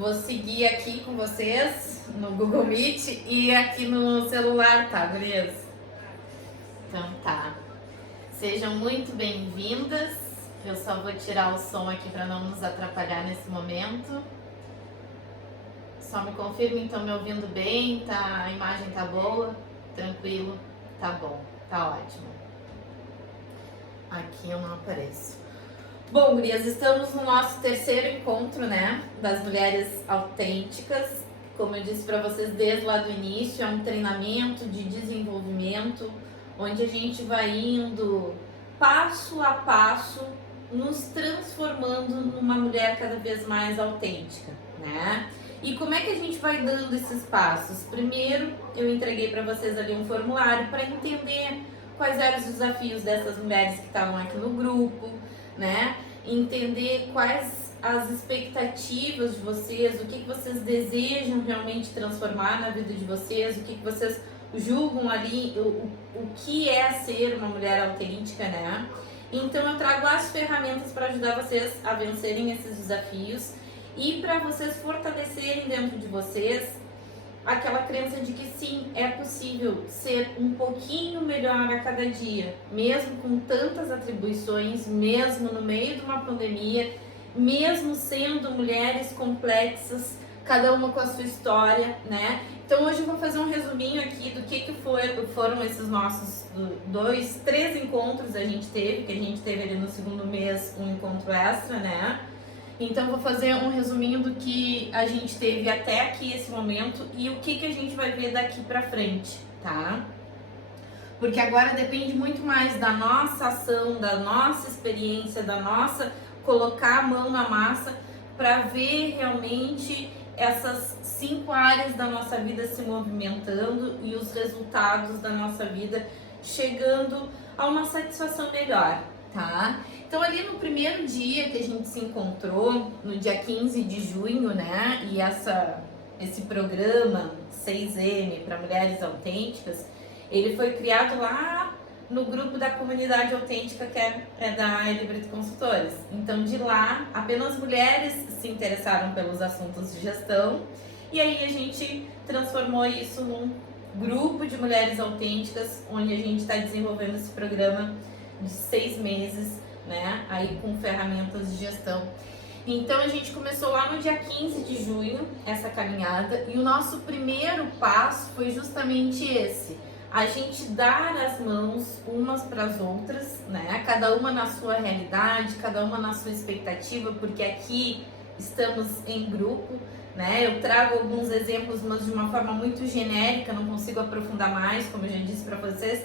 Vou seguir aqui com vocês no Google Meet e aqui no celular, tá, gurias? Então tá. Sejam muito bem-vindas. Eu só vou tirar o som aqui para não nos atrapalhar nesse momento. Só me confirme, então, me ouvindo bem? Tá, a imagem tá boa? Tranquilo? Tá bom, tá ótimo. Aqui eu não apareço. Bom, gurias, estamos no nosso terceiro encontro, né, das mulheres autênticas. Como eu disse para vocês desde lá do início, é um treinamento de desenvolvimento, onde a gente vai indo passo a passo, nos transformando numa mulher cada vez mais autêntica, né? E como é que a gente vai dando esses passos? Primeiro, eu entreguei para vocês ali um formulário para entender quais eram os desafios dessas mulheres que estavam aqui no grupo, né? Entender quais as expectativas de vocês, o que vocês desejam realmente transformar na vida de vocês, o que vocês julgam ali, o que é ser uma mulher autêntica, né? Então eu trago as ferramentas para ajudar vocês a vencerem esses desafios e para vocês fortalecerem dentro de vocês aquela crença de que sim, é possível ser um pouquinho melhor a cada dia, mesmo com tantas atribuições, mesmo no meio de uma pandemia, mesmo sendo mulheres complexas, cada uma com a sua história, né? Então hoje eu vou fazer um resuminho aqui do que foram esses nossos três encontros a gente teve, que a gente teve ali no segundo mês um encontro extra, né? Então vou fazer um resuminho do que a gente teve até aqui esse momento e o que a gente vai ver daqui pra frente, tá? Porque agora depende muito mais da nossa ação, da nossa experiência, da nossa colocar a mão na massa para ver realmente essas 5 áreas da nossa vida se movimentando e os resultados da nossa vida chegando a uma satisfação melhor, tá? Então ali no primeiro dia que a gente se encontrou, no dia 15 de junho, né, e esse programa 6M para mulheres autênticas, ele foi criado lá no grupo da comunidade autêntica que é da Elibrit Consultores. Então de lá, apenas mulheres se interessaram pelos assuntos de gestão e aí a gente transformou isso num grupo de mulheres autênticas, onde a gente está desenvolvendo esse programa de 6 meses, né, aí com ferramentas de gestão. Então a gente começou lá no dia 15 de junho essa caminhada e o nosso primeiro passo foi justamente esse: a gente dar as mãos umas para as outras, né, cada uma na sua realidade, cada uma na sua expectativa, porque aqui estamos em grupo, né? Eu trago alguns exemplos, mas de uma forma muito genérica, não consigo aprofundar mais, como eu já disse para vocês.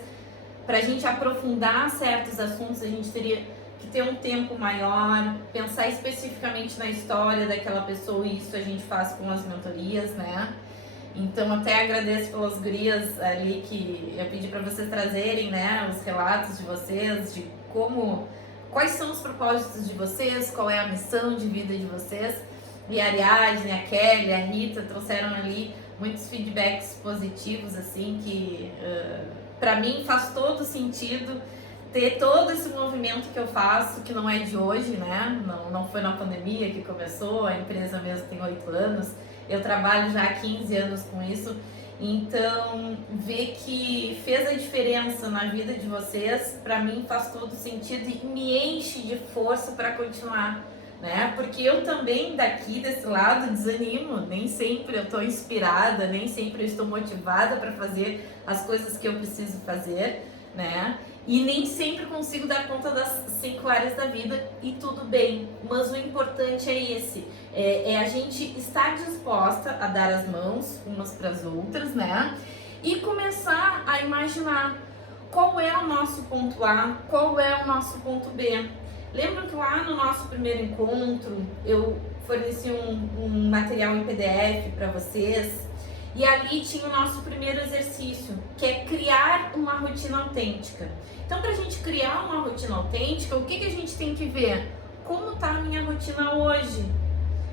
Para a gente aprofundar certos assuntos, a gente teria que ter um tempo maior, pensar especificamente na história daquela pessoa, e isso a gente faz com as mentorias, né? Então até agradeço pelas gurias ali que eu pedi para vocês trazerem, né, os relatos de vocês, de quais são os propósitos de vocês, qual é a missão de vida de vocês. E a Ariadne, a Kelly, a Rita trouxeram ali muitos feedbacks positivos, assim, que para mim faz todo sentido ter todo esse movimento que eu faço, que não é de hoje, né? Não foi na pandemia que começou, a empresa mesmo tem 8 anos, eu trabalho já há 15 anos com isso. Então, ver que fez a diferença na vida de vocês, para mim faz todo sentido e me enche de força para continuar, né? Porque eu também daqui desse lado desanimo, nem sempre eu estou inspirada, nem sempre eu estou motivada para fazer as coisas que eu preciso fazer, né? E nem sempre consigo dar conta das 5 áreas da vida e tudo bem, mas o importante é esse, é a gente estar disposta a dar as mãos umas para as outras, né? E começar a imaginar qual é o nosso ponto A, qual é o nosso ponto B. Lembro que lá no nosso primeiro encontro eu forneci um material em PDF para vocês e ali tinha o nosso primeiro exercício, que é criar uma rotina autêntica. Então, para a gente criar uma rotina autêntica, o que a gente tem que ver? Como está a minha rotina hoje?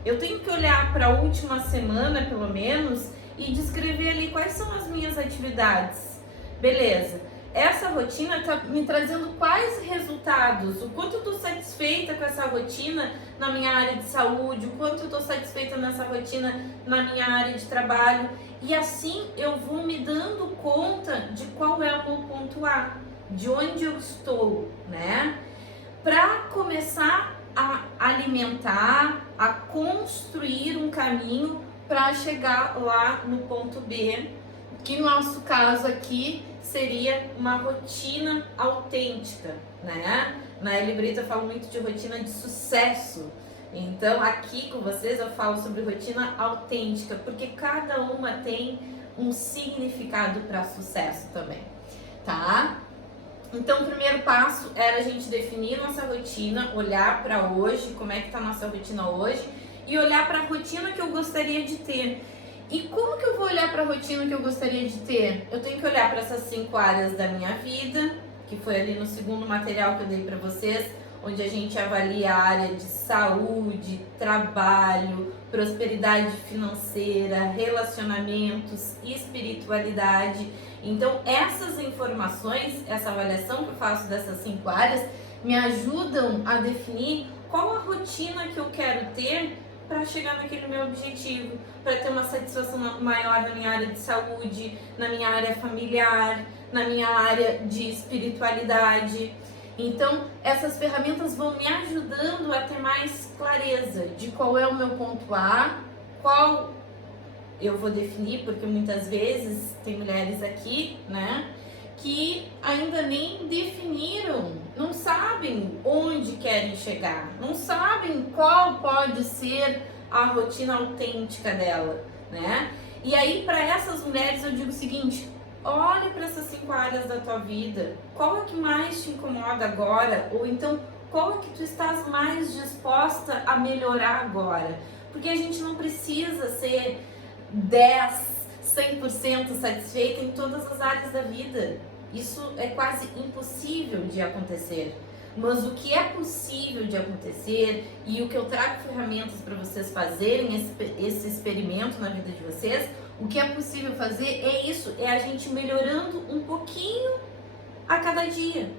Eu tenho que olhar para a última semana, pelo menos, e descrever ali quais são as minhas atividades. Beleza. essa rotina está me trazendo quais resultados, o quanto eu estou satisfeita com essa rotina na minha área de saúde, o quanto eu estou satisfeita nessa rotina na minha área de trabalho, e assim eu vou me dando conta de qual é o meu ponto A, de onde eu estou, né? Para começar a alimentar, a construir um caminho para chegar lá no ponto B, que no nosso caso aqui seria uma rotina autêntica, né? Na Eli Brito eu falo muito de rotina de sucesso. Então aqui com vocês eu falo sobre rotina autêntica, porque cada uma tem um significado para sucesso também, tá? Então o primeiro passo era a gente definir nossa rotina, olhar para hoje, como é que tá a nossa rotina hoje, e olhar para a rotina que eu gostaria de ter. E como que eu vou olhar para a rotina que eu gostaria de ter? Eu tenho que olhar para essas 5 áreas da minha vida, que foi ali no segundo material que eu dei para vocês, onde a gente avalia a área de saúde, trabalho, prosperidade financeira, relacionamentos, espiritualidade. Então, essas informações, essa avaliação que eu faço dessas 5 áreas, me ajudam a definir qual a rotina que eu quero ter para chegar naquele meu objetivo, para ter uma satisfação maior na minha área de saúde, na minha área familiar, na minha área de espiritualidade. Então, essas ferramentas vão me ajudando a ter mais clareza de qual é o meu ponto A, qual eu vou definir, porque muitas vezes tem mulheres aqui, né, que ainda nem definiram, não sabem onde querem chegar, não sabem qual pode ser a rotina autêntica dela, né? E aí, para essas mulheres, eu digo o seguinte: olhe para essas 5 áreas da tua vida, qual é que mais te incomoda agora? Ou então, qual é que tu estás mais disposta a melhorar agora? Porque a gente não precisa ser 100% satisfeita em todas as áreas da vida. Isso é quase impossível de acontecer. Mas o que é possível de acontecer e o que eu trago ferramentas para vocês fazerem esse experimento na vida de vocês, o que é possível fazer é isso, é a gente melhorando um pouquinho a cada dia,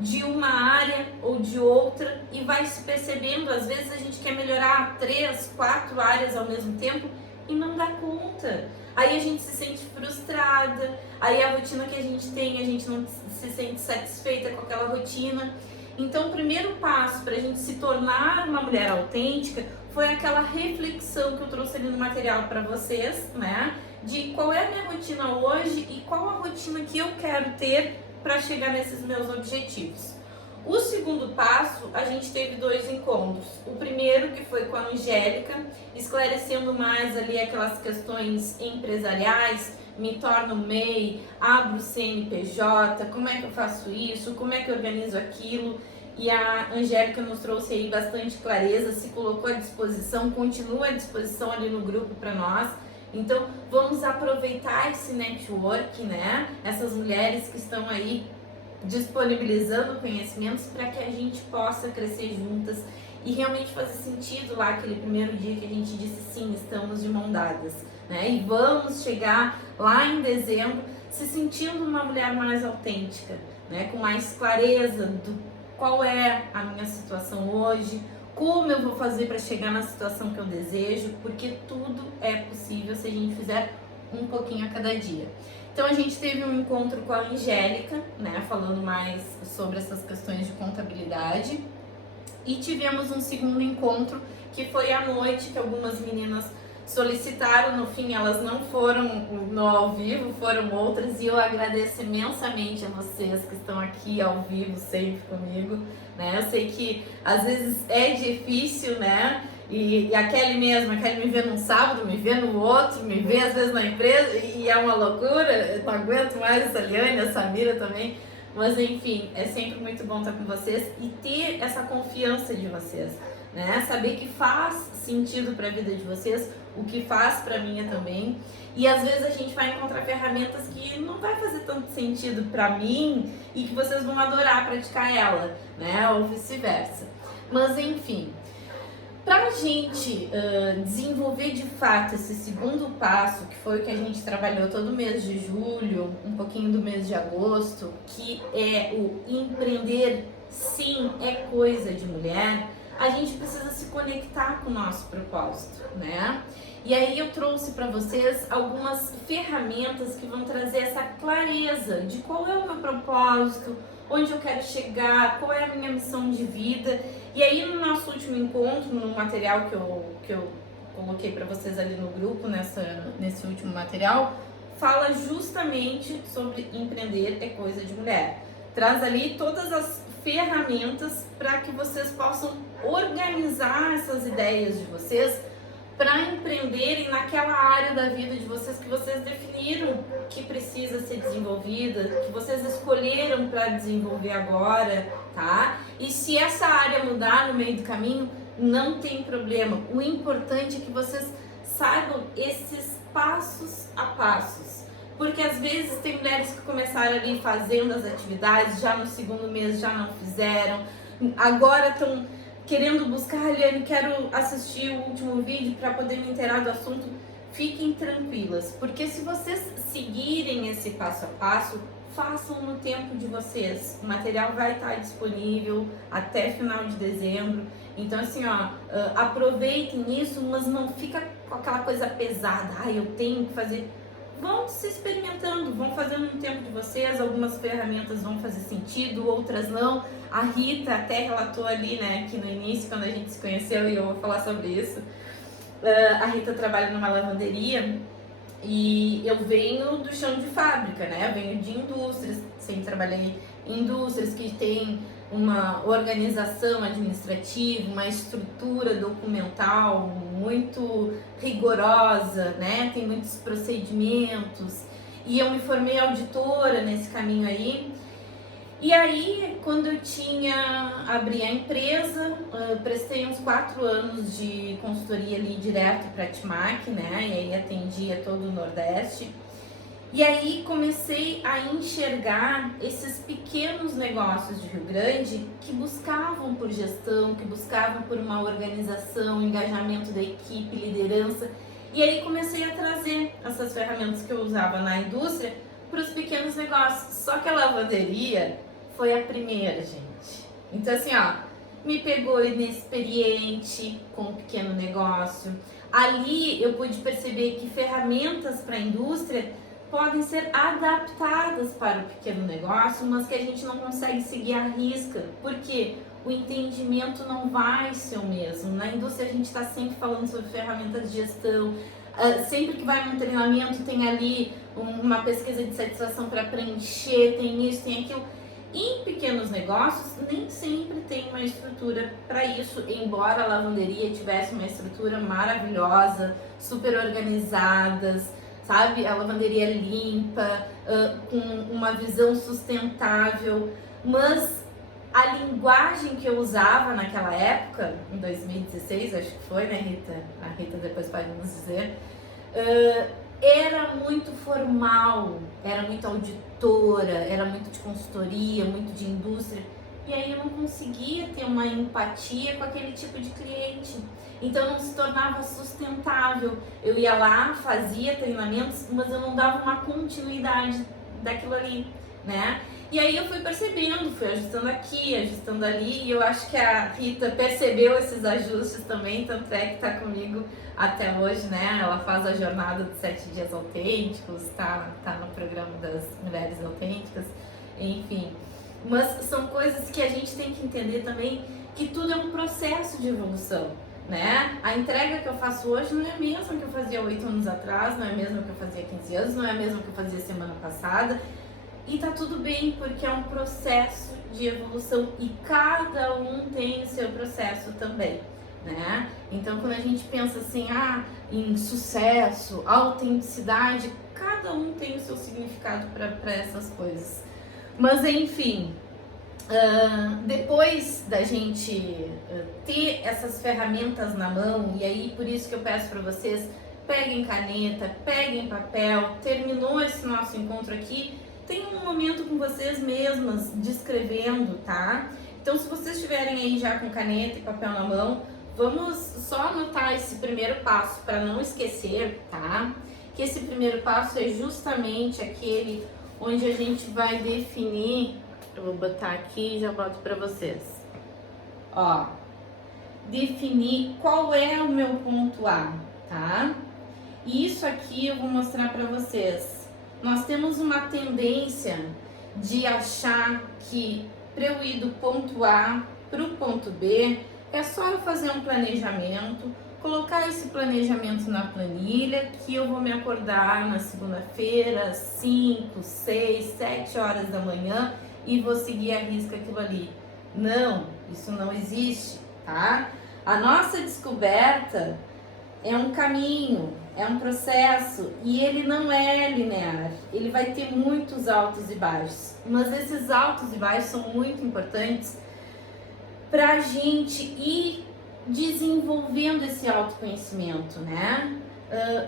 de uma área ou de outra, e vai se percebendo. Às vezes a gente quer melhorar 3, 4 áreas ao mesmo tempo e não dá conta. Aí a gente se sente frustrada, aí a rotina que a gente tem, a gente não se sente satisfeita com aquela rotina. Então o primeiro passo para a gente se tornar uma mulher autêntica foi aquela reflexão que eu trouxe ali no material para vocês, né? De qual é a minha rotina hoje e qual a rotina que eu quero ter para chegar nesses meus objetivos. O segundo passo, a gente teve 2 encontros. O primeiro, que foi com a Angélica, esclarecendo mais ali aquelas questões empresariais, me torno MEI, abro CNPJ, como é que eu faço isso, como é que eu organizo aquilo. E a Angélica nos trouxe aí bastante clareza, se colocou à disposição, continua à disposição ali no grupo para nós. Então, vamos aproveitar esse network, né? Essas mulheres que estão aí disponibilizando conhecimentos para que a gente possa crescer juntas e realmente fazer sentido lá aquele primeiro dia que a gente disse sim, estamos de mão dadas, né? E vamos chegar lá em dezembro se sentindo uma mulher mais autêntica, né? Com mais clareza do qual é a minha situação hoje, como eu vou fazer para chegar na situação que eu desejo, porque tudo é possível se a gente fizer um pouquinho a cada dia. Então a gente teve um encontro com a Angélica, né, falando mais sobre essas questões de contabilidade, e tivemos um segundo encontro que foi à noite, que algumas meninas solicitaram. No fim elas não foram no ao vivo, foram outras, e eu agradeço imensamente a vocês que estão aqui ao vivo sempre comigo, né? Eu sei que às vezes é difícil, né? E a Kelly mesmo, a Kelly me vê num sábado, me vê no outro, me vê às vezes na empresa, e é uma loucura, eu não aguento mais essa Liane, a Samira também, mas enfim, é sempre muito bom estar com vocês e ter essa confiança de vocês, né? Saber que faz sentido para a vida de vocês, o que faz para mim também, e às vezes a gente vai encontrar ferramentas que não vai fazer tanto sentido para mim e que vocês vão adorar praticar ela, né? Ou vice-versa. Mas enfim, Para a gente desenvolver de fato esse segundo passo, que foi o que a gente trabalhou todo mês de julho, um pouquinho do mês de agosto, que é o empreender sim é coisa de mulher, a gente precisa se conectar com o nosso propósito, né? E aí eu trouxe para vocês algumas ferramentas que vão trazer essa clareza de qual é o meu propósito, onde eu quero chegar, qual é a minha missão de vida. E aí no nosso último encontro, no material que eu coloquei para vocês ali no grupo, nesse último material, fala justamente sobre empreender é coisa de mulher. Traz ali todas as ferramentas para que vocês possam organizar essas ideias de vocês para empreenderem naquela área da vida de vocês que vocês definiram que precisa ser desenvolvida, que vocês escolheram para desenvolver agora, tá? E se essa área mudar no meio do caminho, não tem problema. O importante é que vocês saibam esses passos a passos. Porque às vezes tem mulheres que começaram ali fazendo as atividades, já no segundo mês já não fizeram, agora estão querendo buscar, Eliane, quero assistir o último vídeo para poder me inteirar do assunto. Fiquem tranquilas, porque se vocês seguirem esse passo a passo, façam no tempo de vocês. O material vai estar disponível até final de dezembro. Então assim, aproveitem isso, mas não fica com aquela coisa pesada. Eu tenho que fazer. Vão se experimentando, vão fazendo no tempo de vocês. Algumas ferramentas vão fazer sentido, outras não. A Rita até relatou ali, né, que no início, quando a gente se conheceu, e eu vou falar sobre isso, a Rita trabalha numa lavanderia e eu venho do chão de fábrica, né? Eu venho de indústrias, sempre trabalhei em indústrias que tem uma organização administrativa, uma estrutura documental muito rigorosa, né? Tem muitos procedimentos. E eu me formei auditora nesse caminho aí. E aí, quando eu abri a empresa, prestei uns 4 anos de consultoria ali direto para a Timac, né? E aí atendia todo o Nordeste. E aí comecei a enxergar esses pequenos negócios de Rio Grande que buscavam por gestão, que buscavam por uma organização, engajamento da equipe, liderança. E aí comecei a trazer essas ferramentas que eu usava na indústria para os pequenos negócios. Só que a lavanderia foi a primeira, gente. Então assim, me pegou inexperiente com um pequeno negócio. Ali eu pude perceber que ferramentas para a indústria podem ser adaptadas para o pequeno negócio, mas que a gente não consegue seguir à risca, porque o entendimento não vai ser o mesmo. Na indústria a gente está sempre falando sobre ferramentas de gestão, sempre que vai num treinamento tem ali uma pesquisa de satisfação para preencher, tem isso, tem aquilo. Em pequenos negócios, nem sempre tem uma estrutura para isso, embora a lavanderia tivesse uma estrutura maravilhosa, super organizadas, sabe? A lavanderia limpa, com uma visão sustentável, mas a linguagem que eu usava naquela época, em 2016, acho que foi, né, Rita? A Rita depois pode nos dizer, era muito formal, era muito auditora, era muito de consultoria, muito de indústria, e aí eu não conseguia ter uma empatia com aquele tipo de cliente. Então não se tornava sustentável. Eu ia lá, fazia treinamentos, mas eu não dava uma continuidade daquilo ali, né? E aí eu fui percebendo, fui ajustando aqui, ajustando ali, e eu acho que a Rita percebeu esses ajustes também, tanto é que tá comigo até hoje, né? Ela faz a jornada dos 7 dias autênticos, tá no programa das mulheres autênticas, enfim. Mas são coisas que a gente tem que entender também, que tudo é um processo de evolução, né? A entrega que eu faço hoje não é a mesma que eu fazia 8 anos atrás, não é a mesma que eu fazia 15 anos, não é a mesma que eu fazia semana passada. E tá tudo bem, porque é um processo de evolução e cada um tem o seu processo também, né? Então, quando a gente pensa assim, em sucesso, autenticidade, cada um tem o seu significado para essas coisas. Mas, enfim, depois da gente ter essas ferramentas na mão, e aí por isso que eu peço para vocês, peguem caneta, peguem papel, terminou esse nosso encontro aqui, tenham um momento com vocês mesmas, descrevendo, tá? Então, se vocês estiverem aí já com caneta e papel na mão, vamos só anotar esse primeiro passo para não esquecer, tá? Que esse primeiro passo é justamente aquele onde a gente vai definir. Eu vou botar aqui e já boto para vocês. Ó, definir qual é o meu ponto A, tá? E isso aqui eu vou mostrar para vocês. Nós temos uma tendência de achar que para eu ir do ponto A para o ponto B, é só eu fazer um planejamento, colocar esse planejamento na planilha, que eu vou me acordar na segunda-feira, 5, 6, 7 horas da manhã e vou seguir à risca aquilo ali. Não, isso não existe, tá? A nossa descoberta é um caminho, é um processo e ele não é linear. Ele vai ter muitos altos e baixos, mas esses altos e baixos são muito importantes para a gente ir desenvolvendo esse autoconhecimento, né?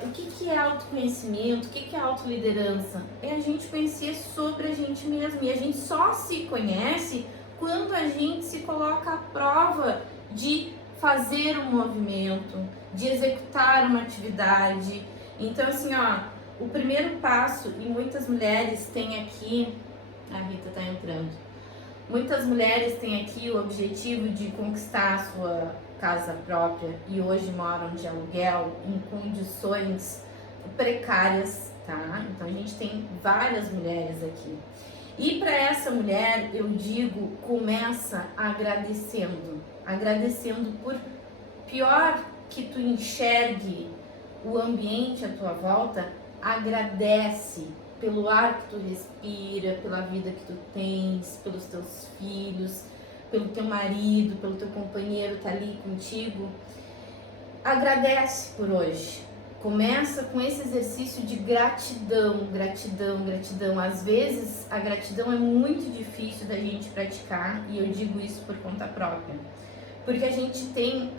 O que é autoconhecimento? O que é autoliderança? É a gente conhecer sobre a gente mesmo. E a gente só se conhece quando a gente se coloca à prova de fazer um movimento, de executar uma atividade. Então, assim, ó, o primeiro passo, e muitas mulheres têm aqui, a Rita tá entrando, muitas mulheres têm aqui o objetivo de conquistar a sua casa própria e hoje moram de aluguel em condições precárias, tá? Então a gente tem várias mulheres aqui. E para essa mulher eu digo, começa agradecendo, agradecendo por pior que tu enxergue o ambiente à tua volta, agradece pelo ar que tu respira, pela vida que tu tens, pelos teus filhos, pelo teu marido, pelo teu companheiro tá ali contigo. Agradece por hoje. Começa com esse exercício de gratidão, gratidão, gratidão. Às vezes a gratidão é muito difícil da gente praticar e eu digo isso por conta própria. Porque a gente tem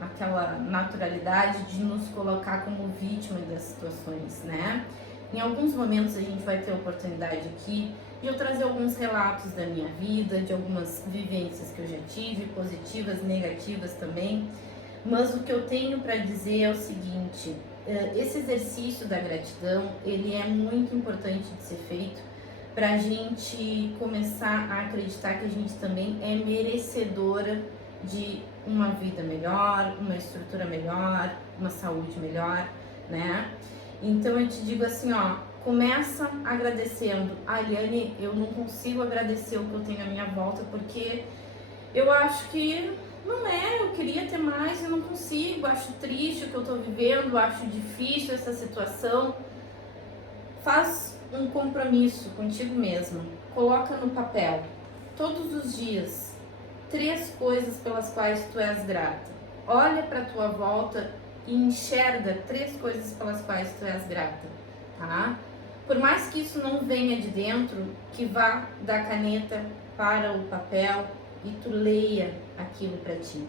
aquela naturalidade de nos colocar como vítima das situações, né? Em alguns momentos a gente vai ter a oportunidade aqui de eu trazer alguns relatos da minha vida, de algumas vivências que eu já tive, positivas, negativas também. Mas o que eu tenho para dizer é o seguinte, esse exercício da gratidão, ele é muito importante de ser feito para a gente começar a acreditar que a gente também é merecedora de uma vida melhor, uma estrutura melhor, uma saúde melhor, né? Então eu te digo assim, ó, começa agradecendo. Aliane, eu não consigo agradecer o que eu tenho à minha volta porque eu acho que não é, eu queria ter mais e não consigo, acho triste o que eu tô vivendo, acho difícil essa situação. Faz um compromisso contigo mesmo, coloca no papel, todos os dias, 3 coisas pelas quais tu és grata. Olha para tua volta e enxerga 3 coisas pelas quais tu és grata, tá? Por mais que isso não venha de dentro, que vá da caneta para o papel e tu leia aquilo para ti.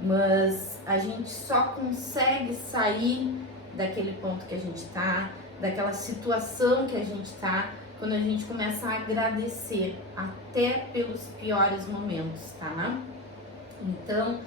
Mas a gente só consegue sair daquele ponto que a gente tá, daquela situação que a gente tá, quando a gente começa a agradecer até pelos piores momentos, tá? Então,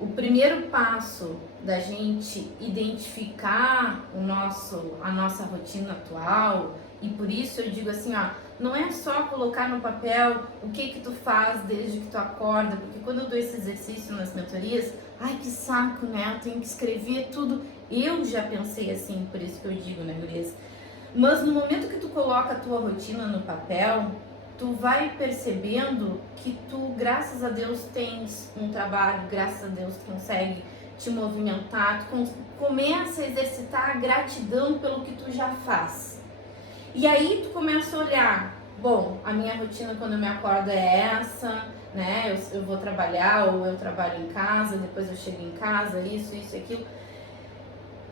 o primeiro passo da gente identificar a nossa rotina atual, e por isso eu digo assim, ó, não é só colocar no papel o que tu faz desde que tu acorda, porque quando eu dou esse exercício nas mentorias, ai que saco, né? Eu tenho que escrever tudo. Eu já pensei assim, por isso que eu digo, né, gurias? Mas no momento que tu coloca a tua rotina no papel, tu vai percebendo que tu, graças a Deus, tens um trabalho, graças a Deus tu consegue te movimentar, tu começa a exercitar a gratidão pelo que tu já faz. E aí tu começa a olhar, bom, a minha rotina quando eu me acordo é essa, né? Eu vou trabalhar ou eu trabalho em casa, depois eu chego em casa, isso, aquilo.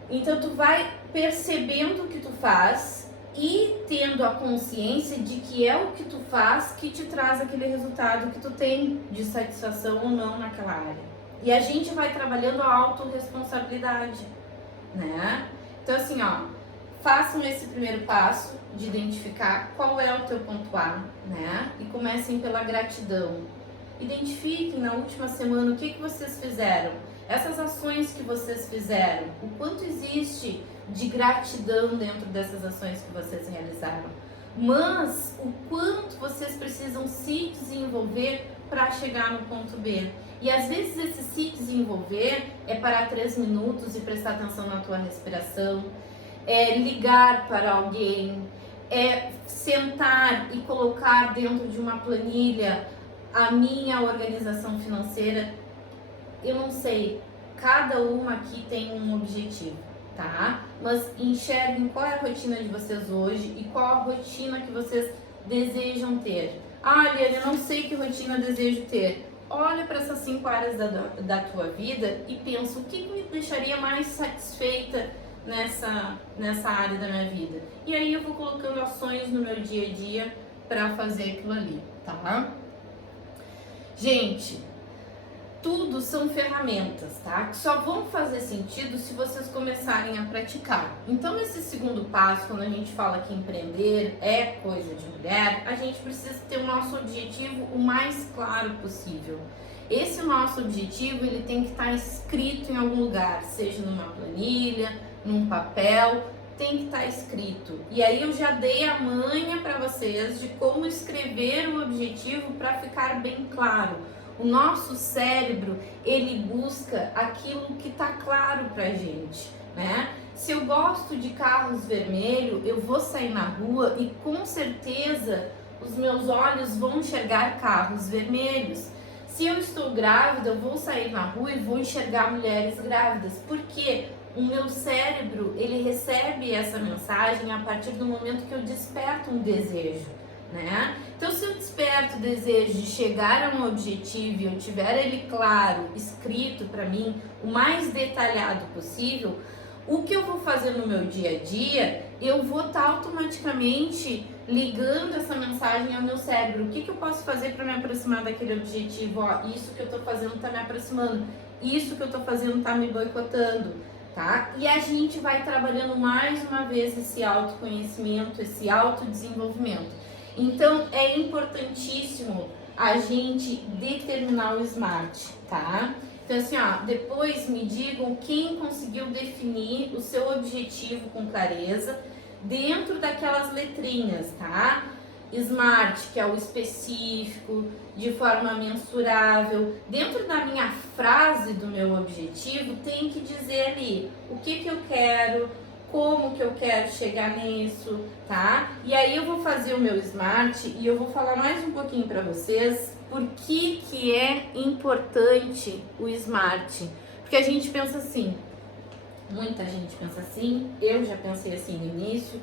Então tu vai percebendo o que tu faz e tendo a consciência de que é o que tu faz que te traz aquele resultado que tu tem de satisfação ou não naquela área. E a gente vai trabalhando a autorresponsabilidade, né? Então assim, ó, façam esse primeiro passo de identificar qual é o teu ponto A, né? E comecem pela gratidão. Identifiquem na última semana o que vocês fizeram, essas ações que vocês fizeram, o quanto existe de gratidão dentro dessas ações que vocês realizaram, mas o quanto vocês precisam se desenvolver para chegar no ponto B. E às vezes esse se desenvolver é parar 3 minutos e prestar atenção na tua respiração, é ligar para alguém, é sentar e colocar dentro de uma planilha a minha organização financeira. Eu não sei, cada uma aqui tem um objetivo, tá? Mas enxerguem qual é a rotina de vocês hoje e qual a rotina que vocês desejam ter. Ah, Liane, eu não sei que rotina eu desejo ter. Olha para essas 5 áreas da tua vida e pensa o que me deixaria mais satisfeita nessa área da minha vida. E aí eu vou colocando ações no meu dia a dia para fazer aquilo ali, tá? Gente, tudo são ferramentas, tá? Que só vão fazer sentido se vocês começarem a praticar. Então, nesse segundo passo, quando a gente fala que empreender é coisa de mulher, a gente precisa ter o nosso objetivo o mais claro possível. Esse nosso objetivo, ele tem que estar escrito em algum lugar, seja numa planilha, num papel, tem que estar escrito. E aí eu já dei a manha para vocês de como escrever o objetivo para ficar bem claro. O nosso cérebro, ele busca aquilo que está claro pra gente, né? Se eu gosto de carros vermelhos, eu vou sair na rua e com certeza os meus olhos vão enxergar carros vermelhos. Se eu estou grávida, eu vou sair na rua e vou enxergar mulheres grávidas. Por quê? O meu cérebro, ele recebe essa mensagem a partir do momento que eu desperto um desejo, né? Então, se eu desperto o desejo de chegar a um objetivo e eu tiver ele claro, escrito para mim, o mais detalhado possível, o que eu vou fazer no meu dia a dia, eu vou estar automaticamente ligando essa mensagem ao meu cérebro. O que eu posso fazer para me aproximar daquele objetivo? Ó, isso que eu estou fazendo está me aproximando, isso que eu estou fazendo está me boicotando, tá? E a gente vai trabalhando mais uma vez esse autoconhecimento, esse autodesenvolvimento. Então, é importantíssimo a gente determinar o SMART, tá? Então, assim, ó, depois me digam quem conseguiu definir o seu objetivo com clareza dentro daquelas letrinhas, tá? SMART, que é o específico, de forma mensurável. Dentro da minha frase do meu objetivo, tem que dizer ali o que eu quero, como que eu quero chegar nisso, tá? E aí eu vou fazer o meu SMART e eu vou falar mais um pouquinho para vocês por que é importante o SMART. Porque a gente pensa assim, muita gente pensa assim, eu já pensei assim no início.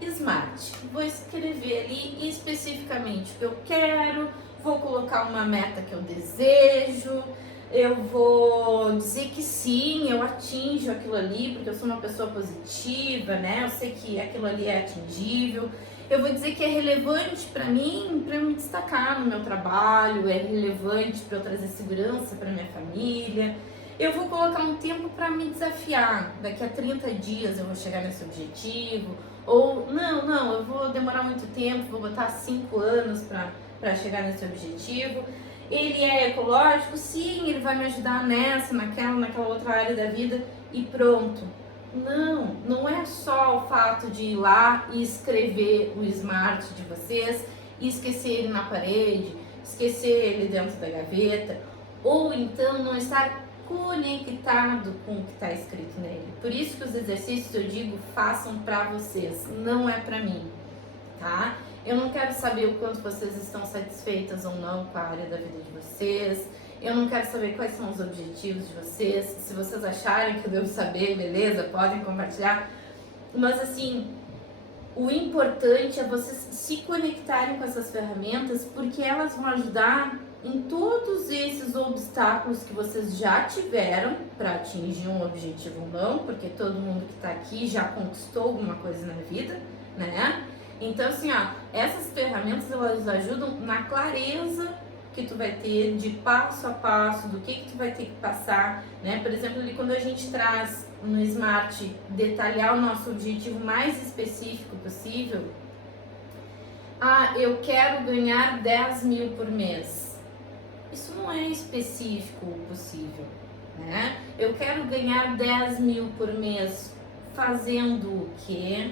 SMART, vou escrever ali especificamente o que eu quero, vou colocar uma meta que eu desejo, eu vou dizer que sim, eu atinjo aquilo ali, porque eu sou uma pessoa positiva, né? Eu sei que aquilo ali é atingível. Eu vou dizer que é relevante para mim, para me destacar no meu trabalho, é relevante para eu trazer segurança para minha família. Eu vou colocar um tempo para me desafiar. Daqui a 30 dias eu vou chegar nesse objetivo. Ou, não, eu vou demorar muito tempo, vou botar 5 anos para chegar nesse objetivo. Ele é ecológico? Sim, ele vai me ajudar naquela outra área da vida e pronto. Não é só o fato de ir lá e escrever o SMART de vocês e esquecer ele na parede, esquecer ele dentro da gaveta, ou então não estar conectado com o que está escrito nele. Por isso que os exercícios eu digo, façam para vocês, não é para mim, tá? Eu não quero saber o quanto vocês estão satisfeitas ou não com a área da vida de vocês. Eu não quero saber quais são os objetivos de vocês. Se vocês acharem que eu devo saber, beleza, podem compartilhar. Mas assim, o importante é vocês se conectarem com essas ferramentas, porque elas vão ajudar em todos esses obstáculos que vocês já tiveram para atingir um objetivo ou não, porque todo mundo que está aqui já conquistou alguma coisa na vida, né? Então, assim, ó, essas ferramentas, elas ajudam na clareza que tu vai ter de passo a passo, do que tu vai ter que passar, né? Por exemplo, ali quando a gente traz no SMART detalhar o nosso objetivo mais específico possível. Ah, eu quero ganhar 10 mil por mês. isso não é específico ou possível, né? Eu quero ganhar 10 mil por mês fazendo o quê?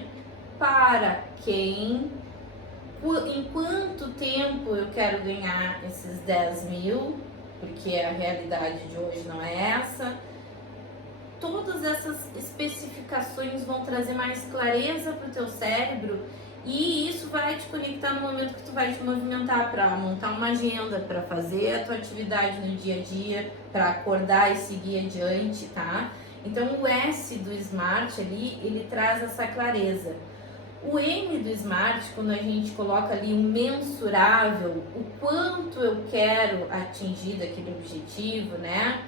Para quem? Em quanto tempo eu quero ganhar esses 10 mil? Porque a realidade de hoje não é essa. Todas essas especificações vão trazer mais clareza para o teu cérebro e isso vai te conectar no momento que tu vai te movimentar para montar uma agenda, para fazer a tua atividade no dia a dia, para acordar e seguir adiante, tá? Então o S do Smart ali, ele traz essa clareza. O M do Smart, quando a gente coloca ali um mensurável, o quanto eu quero atingir daquele objetivo, né?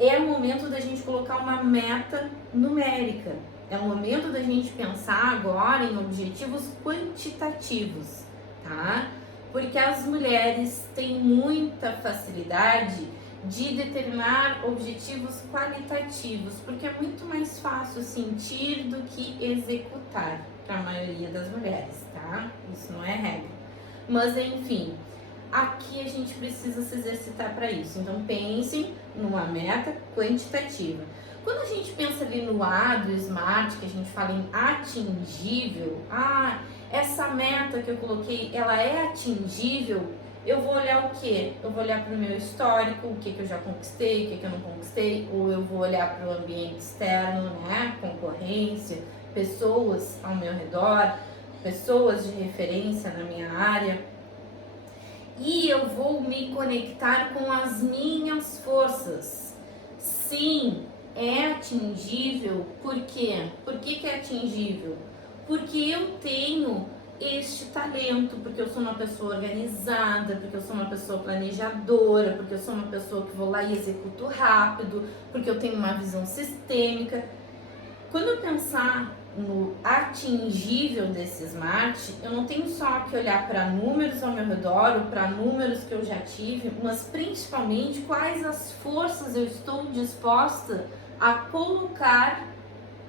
É o momento da gente colocar uma meta numérica. É o momento da gente pensar agora em objetivos quantitativos, tá? Porque as mulheres têm muita facilidade de determinar objetivos qualitativos, porque é muito mais fácil sentir do que executar para a maioria das mulheres, tá? Isso não é regra. Mas enfim, aqui a gente precisa se exercitar para isso. Então pensem numa meta quantitativa. Quando a gente pensa ali no A do Smart, que a gente fala em atingível, essa meta que eu coloquei, ela é atingível, eu vou olhar o quê? Eu vou olhar para o meu histórico, o que eu já conquistei, o que eu não conquistei, ou eu vou olhar para o ambiente externo, né? Concorrência, pessoas ao meu redor, pessoas de referência na minha área. E eu vou me conectar com as minhas forças. Sim, é atingível. Por quê? Por que é atingível? Porque eu tenho este talento, porque eu sou uma pessoa organizada, porque eu sou uma pessoa planejadora, porque eu sou uma pessoa que vou lá e executo rápido, porque eu tenho uma visão sistêmica. Quando eu pensar no atingível desse Smart, eu não tenho só que olhar para números ao meu redor ou para números que eu já tive, mas principalmente quais as forças eu estou disposta a colocar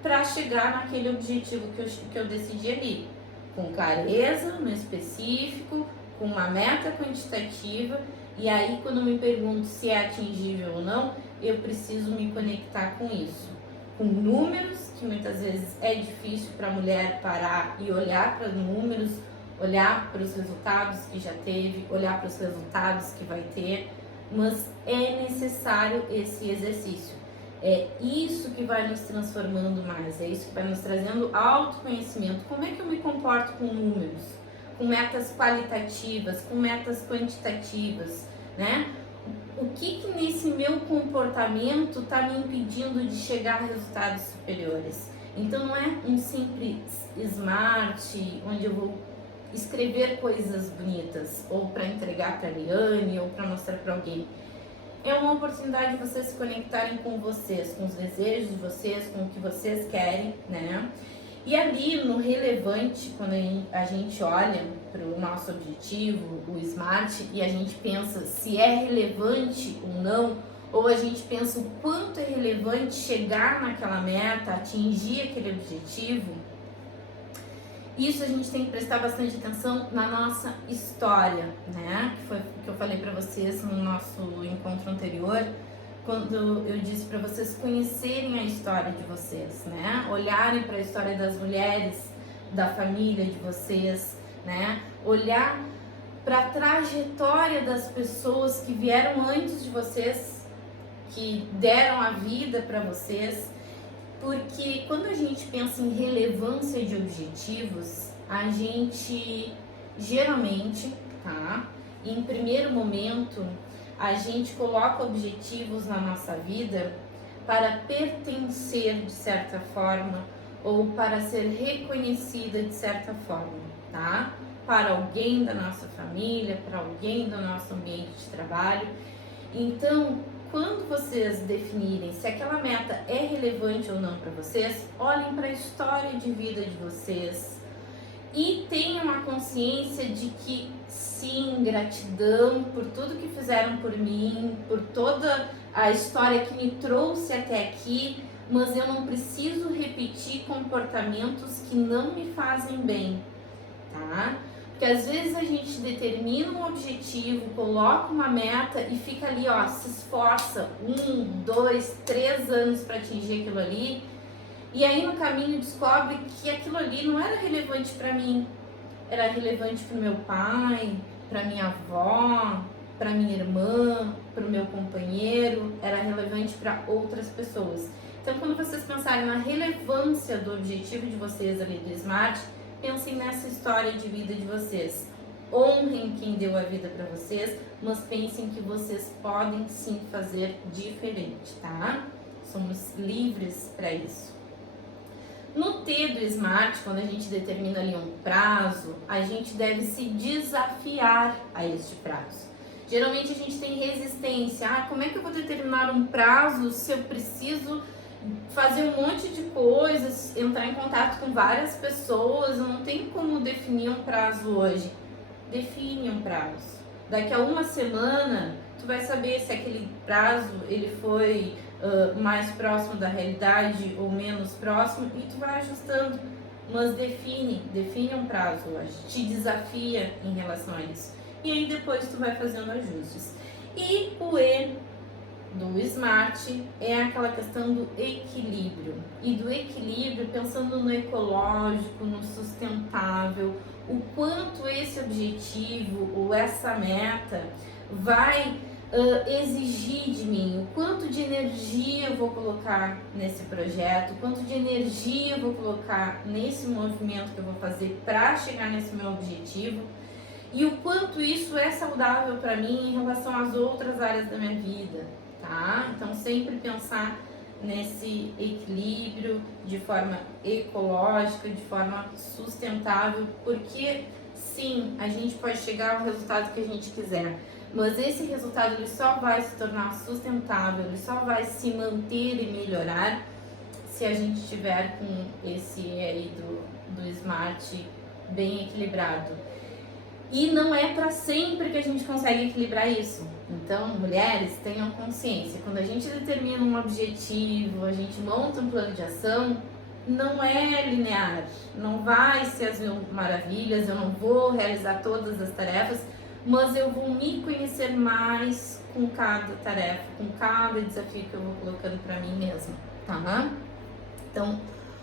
para chegar naquele objetivo que eu decidi ali, com clareza, no específico, com uma meta quantitativa. E aí, quando me pergunto se é atingível ou não, eu preciso me conectar com isso, com números, que muitas vezes é difícil para a mulher parar e olhar para números, olhar para os resultados que já teve, olhar para os resultados que vai ter, mas é necessário esse exercício. É isso que vai nos transformando mais, é isso que vai nos trazendo autoconhecimento. Como é que eu me comporto com números, com metas qualitativas, com metas quantitativas, né? O que nesse meu comportamento está me impedindo de chegar a resultados superiores? Então não é um simples Smart, onde eu vou escrever coisas bonitas, ou para entregar para a Liane, ou para mostrar para alguém. É uma oportunidade de vocês se conectarem com vocês, com os desejos de vocês, com o que vocês querem, né? E ali no relevante, quando a gente olha para o nosso objetivo, o Smart, e a gente pensa se é relevante ou não, ou a gente pensa o quanto é relevante chegar naquela meta, atingir aquele objetivo, isso a gente tem que prestar bastante atenção na nossa história, né? Que foi o que eu falei para vocês no nosso encontro anterior, quando eu disse para vocês conhecerem a história de vocês, né? Olharem para a história das mulheres, da família de vocês, né? Olhar para a trajetória das pessoas que vieram antes de vocês, que deram a vida para vocês. Porque quando a gente pensa em relevância de objetivos, a gente geralmente, tá? Em primeiro momento, a gente coloca objetivos na nossa vida para pertencer de certa forma ou para ser reconhecida de certa forma, tá? Para alguém da nossa família, para alguém do nosso ambiente de trabalho. Então, quando vocês definirem se aquela meta é relevante ou não para vocês, olhem para a história de vida de vocês e tenham a consciência de que sim, gratidão por tudo que fizeram por mim, por toda a história que me trouxe até aqui, mas eu não preciso repetir comportamentos que não me fazem bem, tá? Porque às vezes a gente determina um objetivo, coloca uma meta e fica ali, ó, se esforça 1, 2, 3 anos para atingir aquilo ali. E aí no caminho descobre que aquilo ali não era relevante para mim, era relevante para o meu pai, para minha avó, para minha irmã, para o meu companheiro, era relevante para outras pessoas. Então, quando vocês pensarem na relevância do objetivo de vocês ali do SMART, pensem nessa história de vida de vocês. Honrem quem deu a vida para vocês, mas pensem que vocês podem sim fazer diferente, tá? Somos livres para isso. No T do SMART, quando a gente determina ali um prazo, a gente deve se desafiar a este prazo. Geralmente a gente tem resistência. Como é que eu vou determinar um prazo se eu preciso fazer um monte de coisas, entrar em contato com várias pessoas? Eu não tenho como definir um prazo hoje. Define um prazo. Daqui a uma semana, tu vai saber se aquele prazo ele foi mais próximo da realidade ou menos próximo, e tu vai ajustando, mas define um prazo hoje, te desafia em relação a isso, e aí depois tu vai fazendo ajustes. E o E do SMART é aquela questão do equilíbrio, e do equilíbrio pensando no ecológico, no sustentável, o quanto esse objetivo ou essa meta vai exigir de mim, o quanto de energia eu vou colocar nesse projeto, o quanto de energia eu vou colocar nesse movimento que eu vou fazer para chegar nesse meu objetivo, e o quanto isso é saudável para mim em relação às outras áreas da minha vida, tá? Então sempre pensar nesse equilíbrio de forma ecológica, de forma sustentável, porque sim, a gente pode chegar ao resultado que a gente quiser, mas esse resultado ele só vai se tornar sustentável, ele só vai se manter e melhorar se a gente tiver com esse aí do SMART bem equilibrado. E não é para sempre que a gente consegue equilibrar isso. Então, mulheres, tenham consciência. Quando a gente determina um objetivo, a gente monta um plano de ação, não é linear. Não vai ser as mil maravilhas, eu não vou realizar todas as tarefas, mas eu vou me conhecer mais com cada tarefa, com cada desafio que eu vou colocando para mim mesma, tá? Então,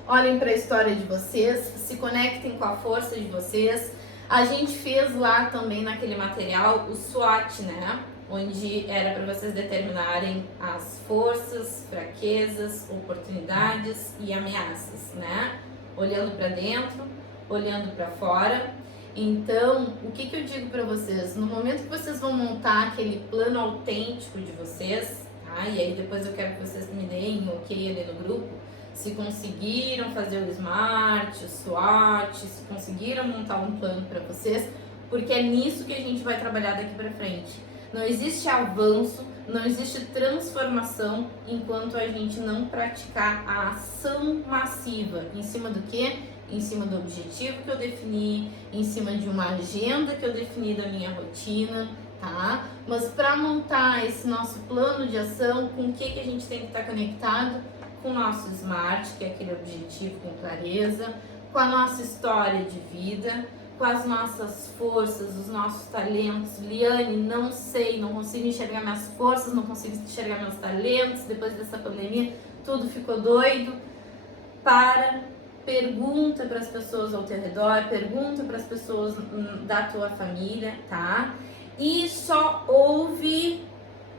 olhem para a história de vocês, se conectem com a força de vocês. A gente fez lá também naquele material o SWOT, né? Onde era para vocês determinarem as forças, fraquezas, oportunidades e ameaças, né? Olhando para dentro, olhando para fora. Então, o que eu digo para vocês? No momento que vocês vão montar aquele plano autêntico de vocês, tá? E aí depois eu quero que vocês me deem um ok ali no grupo, se conseguiram fazer o SMART, o SWOT, se conseguiram montar um plano para vocês, porque é nisso que a gente vai trabalhar daqui para frente. Não existe avanço, não existe transformação enquanto a gente não praticar a ação massiva. Em cima do quê? Em cima do objetivo que eu defini, em cima de uma agenda que eu defini da minha rotina, tá? Mas para montar esse nosso plano de ação, com o que a gente tem que estar conectado? Com o nosso SMART, que é aquele objetivo com clareza, com a nossa história de vida, com as nossas forças, os nossos talentos. Liane, não sei, não consigo enxergar minhas forças, não consigo enxergar meus talentos, depois dessa pandemia tudo ficou doido. Pergunta para as pessoas ao teu redor, pergunta para as pessoas da tua família, tá? E só ouve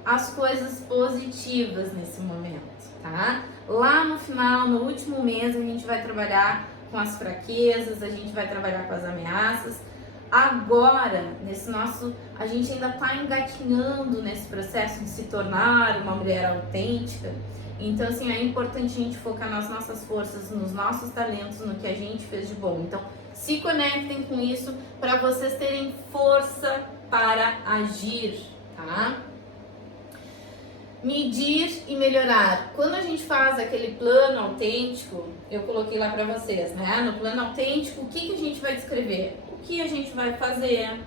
as coisas positivas nesse momento, tá? Lá no final, no último mês, a gente vai trabalhar com as fraquezas, a gente vai trabalhar com as ameaças. Agora, a gente ainda está engatinhando nesse processo de se tornar uma mulher autêntica. Então, assim, é importante a gente focar nas nossas forças, nos nossos talentos, no que a gente fez de bom. Então, se conectem com isso para vocês terem força para agir, tá? Medir e melhorar. Quando a gente faz aquele plano autêntico, eu coloquei lá para vocês, né? No plano autêntico, o que a gente vai descrever? O que a gente vai fazer?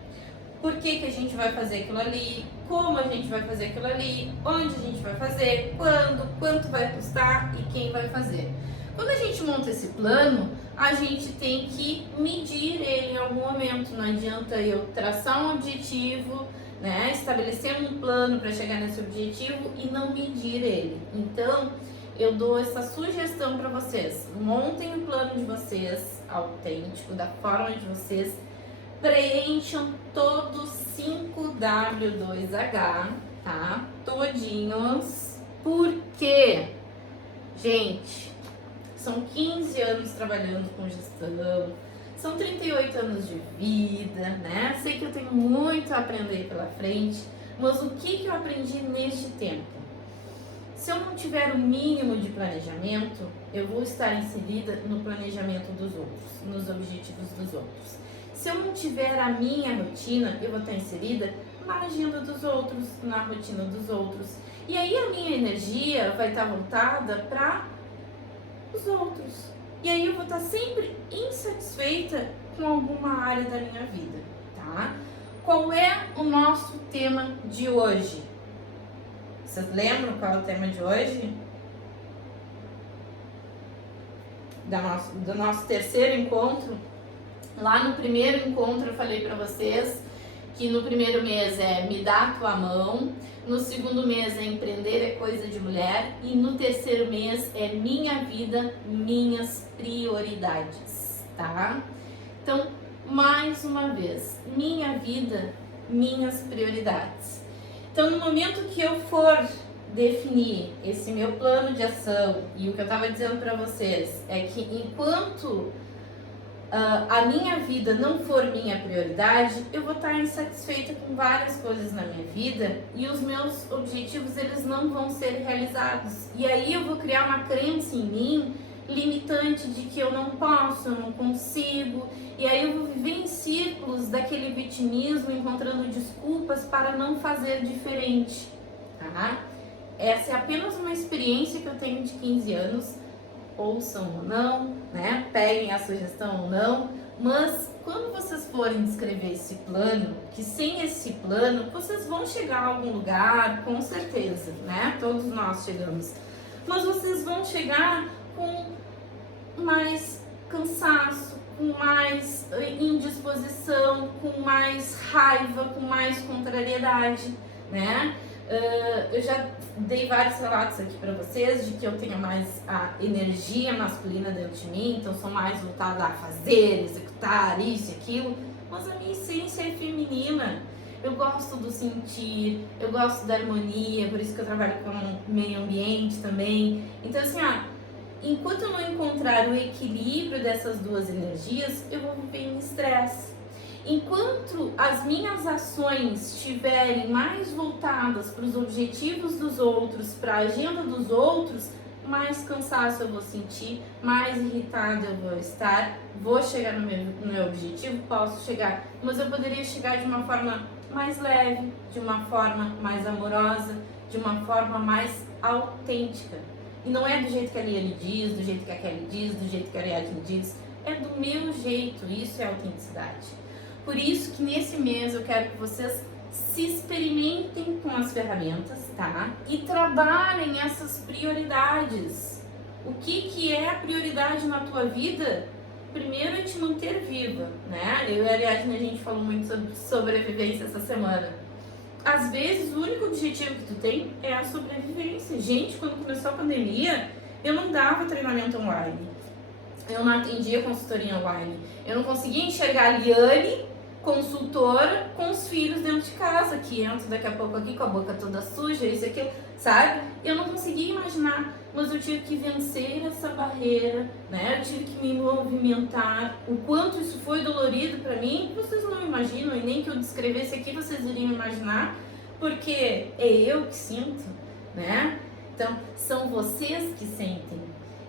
Por que a gente vai fazer aquilo ali? Como a gente vai fazer aquilo ali? Onde a gente vai fazer? Quando? Quanto vai custar? E quem vai fazer? Quando a gente monta esse plano, a gente tem que medir ele em algum momento. Não adianta eu traçar um objetivo, né, estabelecer um plano para chegar nesse objetivo e não medir ele. Então, eu dou essa sugestão para vocês. Montem o plano de vocês autêntico, da forma de vocês. Preencham todos 5W2H, tá? Todinhos. Por quê? Gente, são 15 anos trabalhando com gestão, são 38 anos de vida, né? Sei que eu tenho muito a aprender pela frente, mas o que eu aprendi neste tempo? Se eu não tiver o mínimo de planejamento, eu vou estar inserida no planejamento dos outros, nos objetivos dos outros. Se eu não tiver a minha rotina, eu vou estar inserida na agenda dos outros, na rotina dos outros. E aí a minha energia vai estar voltada para os outros. E aí eu vou estar sempre insatisfeita com alguma área da minha vida, tá? Qual é o nosso tema de hoje? Vocês lembram qual é o tema de hoje? Do nosso terceiro encontro. Lá no primeiro encontro eu falei para vocês que no primeiro mês é me dá a tua mão, no segundo mês é empreender é coisa de mulher e no terceiro mês é minha vida, minhas prioridades, tá? Então, mais uma vez, minha vida, minhas prioridades. Então, no momento que eu for definir esse meu plano de ação, e o que eu estava dizendo para vocês é que enquanto a minha vida não for minha prioridade, eu vou estar insatisfeita com várias coisas na minha vida e os meus objetivos eles não vão ser realizados. E aí eu vou criar uma crença em mim limitante de que eu não posso, eu não consigo, e aí eu vou viver em círculos daquele vitimismo, encontrando desculpas para não fazer diferente, tá? Essa é apenas uma experiência que eu tenho de 15 anos, ouçam ou não, né? Peguem a sugestão ou não, mas quando vocês forem descrever esse plano, que sem esse plano vocês vão chegar a algum lugar, com certeza, né? Todos nós chegamos, mas vocês vão chegar com mais cansaço, com mais indisposição, com mais raiva, com mais contrariedade, né? Eu já dei vários relatos aqui para vocês de que eu tenho mais a energia masculina dentro de mim, então sou mais voltada a fazer, executar isso e aquilo, mas a minha essência é feminina. Eu gosto do sentir, eu gosto da harmonia, por isso que eu trabalho com meio ambiente também. Então assim, enquanto eu não encontrar o equilíbrio dessas duas energias, eu vou viver em estresse. Enquanto as minhas ações estiverem mais voltadas para os objetivos dos outros, para a agenda dos outros, mais cansaço eu vou sentir, mais irritada eu vou estar, vou chegar no meu objetivo, posso chegar, mas eu poderia chegar de uma forma mais leve, de uma forma mais amorosa, de uma forma mais autêntica. E não é do jeito que a Liane diz, do jeito que a Kelly diz, do jeito que a Ariadne diz, é do meu jeito, isso é autenticidade. Por isso que nesse mês eu quero que vocês se experimentem com as ferramentas, tá? E trabalhem essas prioridades. O que é a prioridade na tua vida? Primeiro é te manter viva, né? Eu e a Ariadne, a gente falou muito sobre sobrevivência essa semana. Às vezes o único objetivo que tu tem é a sobrevivência. Gente, quando começou a pandemia, eu não dava treinamento online. Eu não atendia consultoria online. Eu não conseguia enxergar a Liane, consultora, com os filhos dentro de casa, que entram daqui a pouco aqui com a boca toda suja, isso e aquilo, sabe? Eu não conseguia imaginar, mas eu tive que vencer essa barreira, né? Eu tive que me movimentar. O quanto isso foi dolorido pra mim, vocês não imaginam, e nem que eu descrevesse aqui vocês iriam imaginar, porque é eu que sinto, né? Então, são vocês que sentem.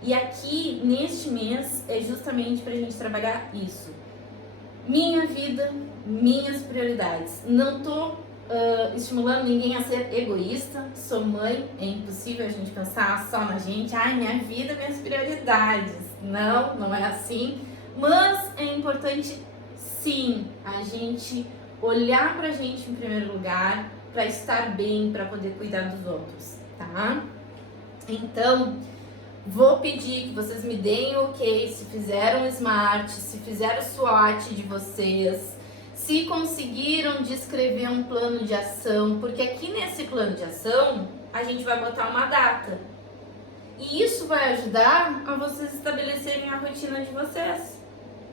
E aqui, neste mês, é justamente pra gente trabalhar isso. Minha vida, minhas prioridades. Não tô estimulando ninguém a ser egoísta. Sou mãe, é impossível a gente pensar só na gente. Ai, minha vida, minhas prioridades. Não, não é assim. Mas é importante, sim, a gente olhar pra gente em primeiro lugar, pra estar bem, pra poder cuidar dos outros, tá? Então, Vou pedir que vocês me deem o ok se fizeram o SMART, se fizeram o SWOT de vocês, se conseguiram descrever um plano de ação, porque aqui nesse plano de ação a gente vai botar uma data. E isso vai ajudar a vocês estabelecerem a rotina de vocês,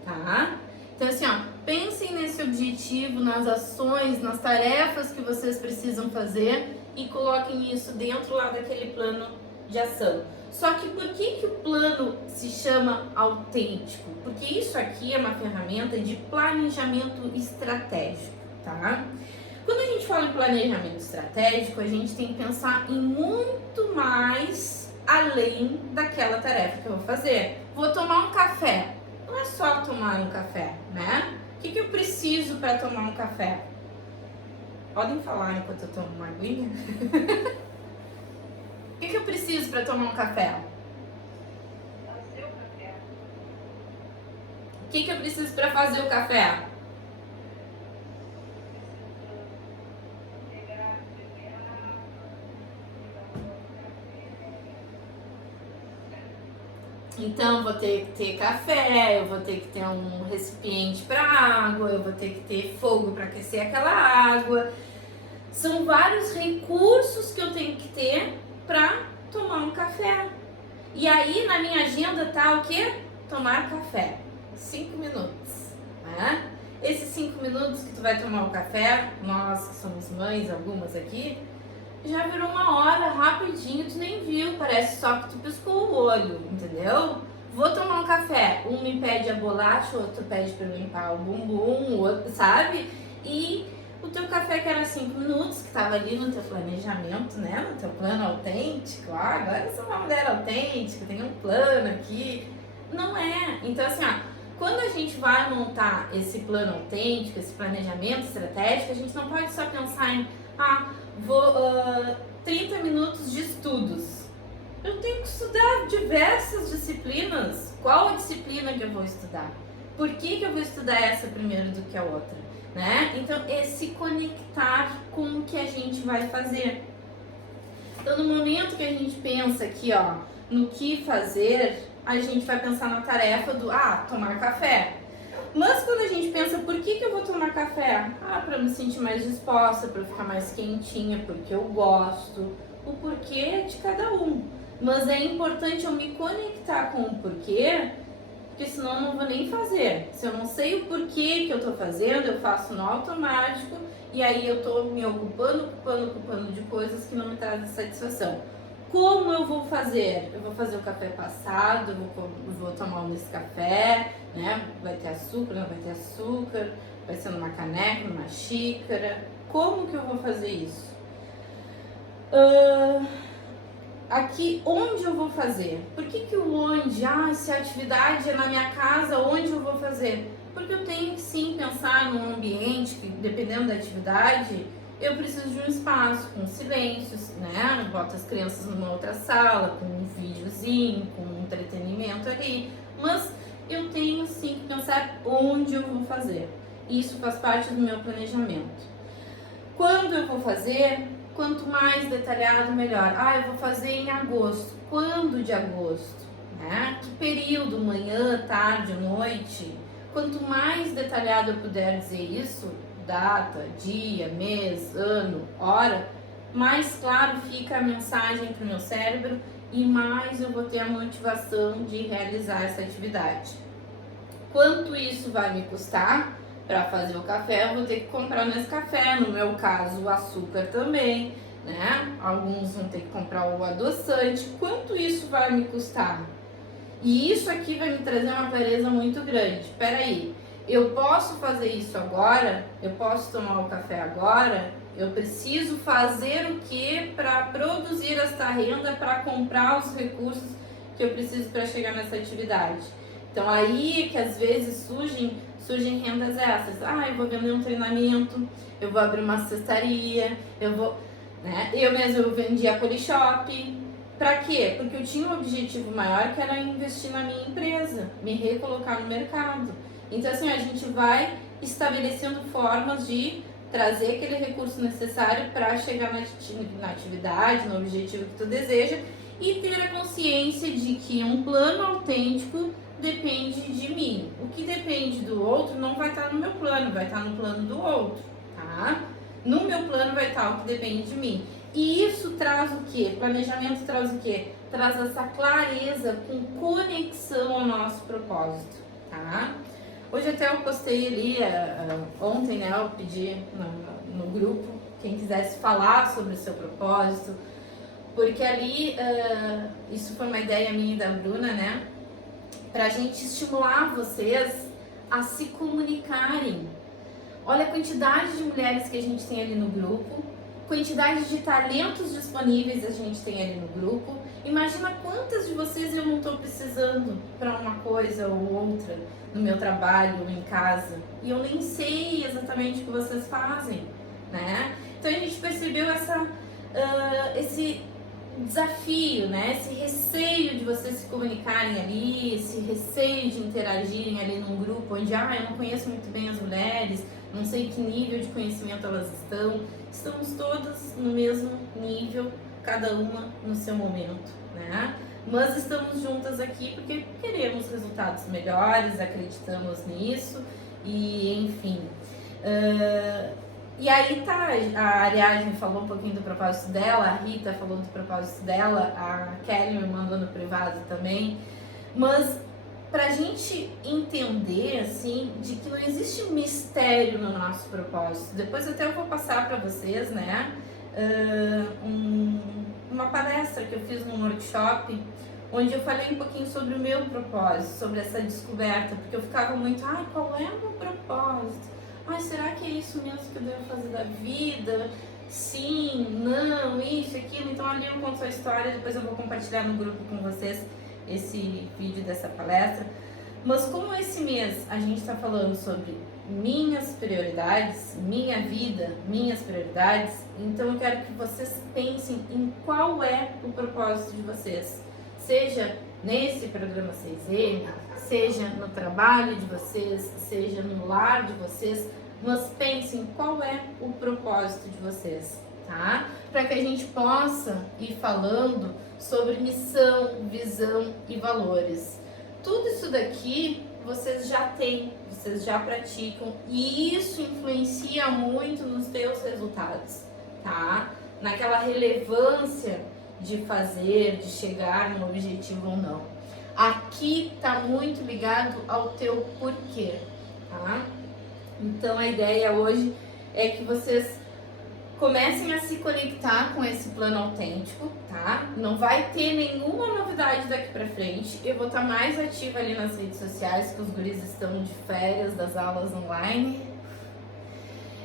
tá? Então assim, ó, pensem nesse objetivo, nas ações, nas tarefas que vocês precisam fazer e coloquem isso dentro lá daquele plano de ação. Só que por que o plano se chama autêntico? Porque isso aqui é uma ferramenta de planejamento estratégico, tá? Quando a gente fala em planejamento estratégico, a gente tem que pensar em muito mais além daquela tarefa que eu vou fazer. Vou tomar um café. Não é só tomar um café, né? O que eu preciso para tomar um café? Podem falar enquanto eu tomo uma aguinha? O que eu preciso para tomar um café? Fazer o café. O que eu preciso para fazer o café? Pegar, beber água, pegar um café. Então, vou ter que ter café, eu vou ter que ter um recipiente para água, eu vou ter que ter fogo para aquecer aquela água. São vários recursos que eu tenho que ter para tomar um café. E aí, na minha agenda tá o quê? Tomar café. 5 minutos, né? Esses 5 minutos que tu vai tomar o café, nós que somos mães, algumas aqui, já virou uma hora, rapidinho, tu nem viu, parece só que tu piscou o olho, entendeu? Vou tomar um café, um me pede a bolacha, o outro pede pra limpar o bumbum, o outro, sabe? E o teu café que era 5 minutos, que tava ali no teu planejamento, né? No teu plano autêntico, agora eu sou uma mulher autêntica, tenho um plano aqui. Não é. Então assim, ó, quando a gente vai montar esse plano autêntico, esse planejamento estratégico, a gente não pode só pensar em, vou 30 minutos de estudos. Eu tenho que estudar diversas disciplinas. Qual a disciplina que eu vou estudar? Por que eu vou estudar essa primeiro do que a outra? Né? Então, é se conectar com o que a gente vai fazer. Então, no momento que a gente pensa aqui, ó, no que fazer, a gente vai pensar na tarefa do, tomar café. Mas quando a gente pensa, por que eu vou tomar café? Para me sentir mais disposta, para ficar mais quentinha, porque eu gosto. O porquê é de cada um. Mas é importante eu me conectar com o porquê, porque senão eu não vou nem fazer. Se eu não sei o porquê que eu tô fazendo, eu faço no automático e aí eu tô me ocupando de coisas que não me trazem satisfação. Como eu vou fazer? Eu vou fazer o café passado, eu vou tomar um desse café, né? Vai ter açúcar, não vai ter açúcar, vai ser numa caneca, numa xícara. Como que eu vou fazer isso? Aqui, onde eu vou fazer? Por que o onde? Se a atividade é na minha casa, onde eu vou fazer? Porque eu tenho que sim pensar num ambiente que, dependendo da atividade, eu preciso de um espaço com silêncios, né? Eu boto as crianças numa outra sala, com um videozinho, com um entretenimento ali. Mas eu tenho sim que pensar onde eu vou fazer. Isso faz parte do meu planejamento. Quando eu vou fazer? Quanto mais detalhado, melhor. Eu vou fazer em agosto. Quando de agosto? Né? Que período? Manhã, tarde, noite? Quanto mais detalhado eu puder dizer isso, data, dia, mês, ano, hora, mais claro fica a mensagem para o meu cérebro e mais eu vou ter a motivação de realizar essa atividade. Quanto isso vai me custar? Para fazer o café, eu vou ter que comprar nesse café, no meu caso, o açúcar também, né? Alguns vão ter que comprar o adoçante. Quanto isso vai me custar? E isso aqui vai me trazer uma clareza muito grande. Peraí, eu posso fazer isso agora? Eu posso tomar o café agora? Eu preciso fazer o que para produzir esta renda, para comprar os recursos que eu preciso para chegar nessa atividade? Então aí é que às vezes surgem rendas essas. Eu vou vender um treinamento, eu vou abrir uma cestaria, eu mesmo vendia Polishop. Pra quê? Porque eu tinha um objetivo maior que era investir na minha empresa, me recolocar no mercado. Então assim, a gente vai estabelecendo formas de trazer aquele recurso necessário para chegar na atividade, no objetivo que tu deseja. e ter a consciência de que um plano autêntico depende de mim. O que depende do outro não vai estar no meu plano, vai estar no plano do outro, tá? No meu plano vai estar o que depende de mim. E isso traz o quê? Planejamento traz o quê? Traz essa clareza com conexão ao nosso propósito, tá? Hoje até eu postei ali, ontem, né, eu pedi no grupo, quem quisesse falar sobre o seu propósito, porque ali, isso foi uma ideia minha e da Bruna, né, pra gente estimular vocês a se comunicarem. Olha a quantidade de mulheres que a gente tem ali no grupo, quantidade de talentos disponíveis a gente tem ali no grupo. Imagina quantas de vocês eu não estou precisando para uma coisa ou outra no meu trabalho ou em casa e eu nem sei exatamente o que vocês fazem, né? Então a gente percebeu esse desafio, né? Esse receio de vocês se comunicarem ali, esse receio de interagirem ali num grupo onde eu não conheço muito bem as mulheres, não sei que nível de conhecimento elas estão. Estamos todas no mesmo nível, cada uma no seu momento, né? Mas estamos juntas aqui porque queremos resultados melhores, acreditamos nisso e enfim. E aí tá, a Ariadne falou um pouquinho do propósito dela, a Rita falou do propósito dela, a Kelly me mandou no privado também, mas pra gente entender, assim, de que não existe mistério no nosso propósito. Depois até eu vou passar pra vocês, né, uma palestra que eu fiz num workshop, onde eu falei um pouquinho sobre o meu propósito, sobre essa descoberta, porque eu ficava muito, qual é o meu propósito? Será que é isso mesmo que eu devo fazer da vida? Sim, não, isso, aquilo. Então ali eu conto a história, depois eu vou compartilhar no grupo com vocês esse vídeo dessa palestra. Mas como esse mês a gente está falando sobre minhas prioridades, minha vida, minhas prioridades, então eu quero que vocês pensem em qual é o propósito de vocês. Seja nesse programa 6M, seja no trabalho de vocês, seja no lar de vocês, mas pensem qual é o propósito de vocês, tá? Para que a gente possa ir falando sobre missão, visão e valores. Tudo isso daqui vocês já têm, vocês já praticam e isso influencia muito nos teus resultados, tá? Naquela relevância de fazer, de chegar no objetivo ou não. Aqui tá muito ligado ao teu porquê, tá? Então a ideia hoje é que vocês comecem a se conectar com esse plano autêntico, tá? Não vai ter nenhuma novidade daqui pra frente. Eu vou estar mais ativa ali nas redes sociais, que os guris estão de férias das aulas online.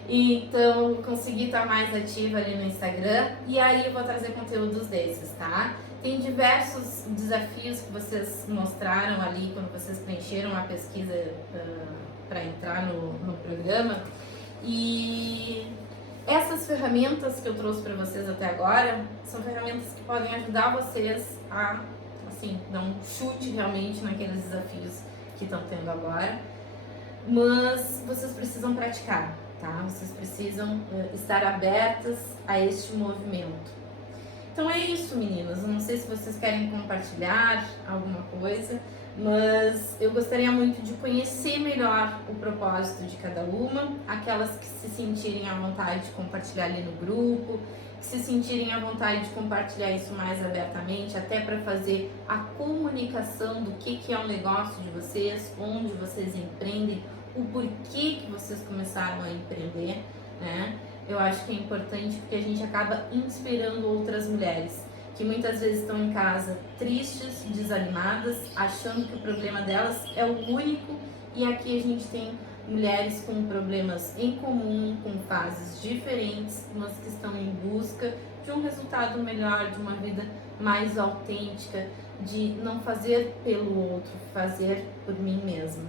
Então, consegui estar mais ativa ali no Instagram e aí eu vou trazer conteúdos desses, tá? Tem diversos desafios que vocês mostraram ali quando vocês preencheram a pesquisa para entrar no programa. E essas ferramentas que eu trouxe para vocês até agora são ferramentas que podem ajudar vocês a, assim, dar um chute realmente naqueles desafios que estão tendo agora. Mas vocês precisam praticar, tá? Vocês precisam estar abertas a este movimento. Então é isso, meninas. Eu não sei se vocês querem compartilhar alguma coisa, mas eu gostaria muito de conhecer melhor o propósito de cada uma, aquelas que se sentirem à vontade de compartilhar ali no grupo, que se sentirem à vontade de compartilhar isso mais abertamente, até para fazer a comunicação do que é o negócio de vocês, onde vocês empreendem, o porquê que vocês começaram a empreender, né? Eu acho que é importante porque a gente acaba inspirando outras mulheres que muitas vezes estão em casa tristes, desanimadas, achando que o problema delas é o único, e aqui a gente tem mulheres com problemas em comum, com fases diferentes, mas que estão em busca de um resultado melhor, de uma vida mais autêntica, de não fazer pelo outro, fazer por mim mesma.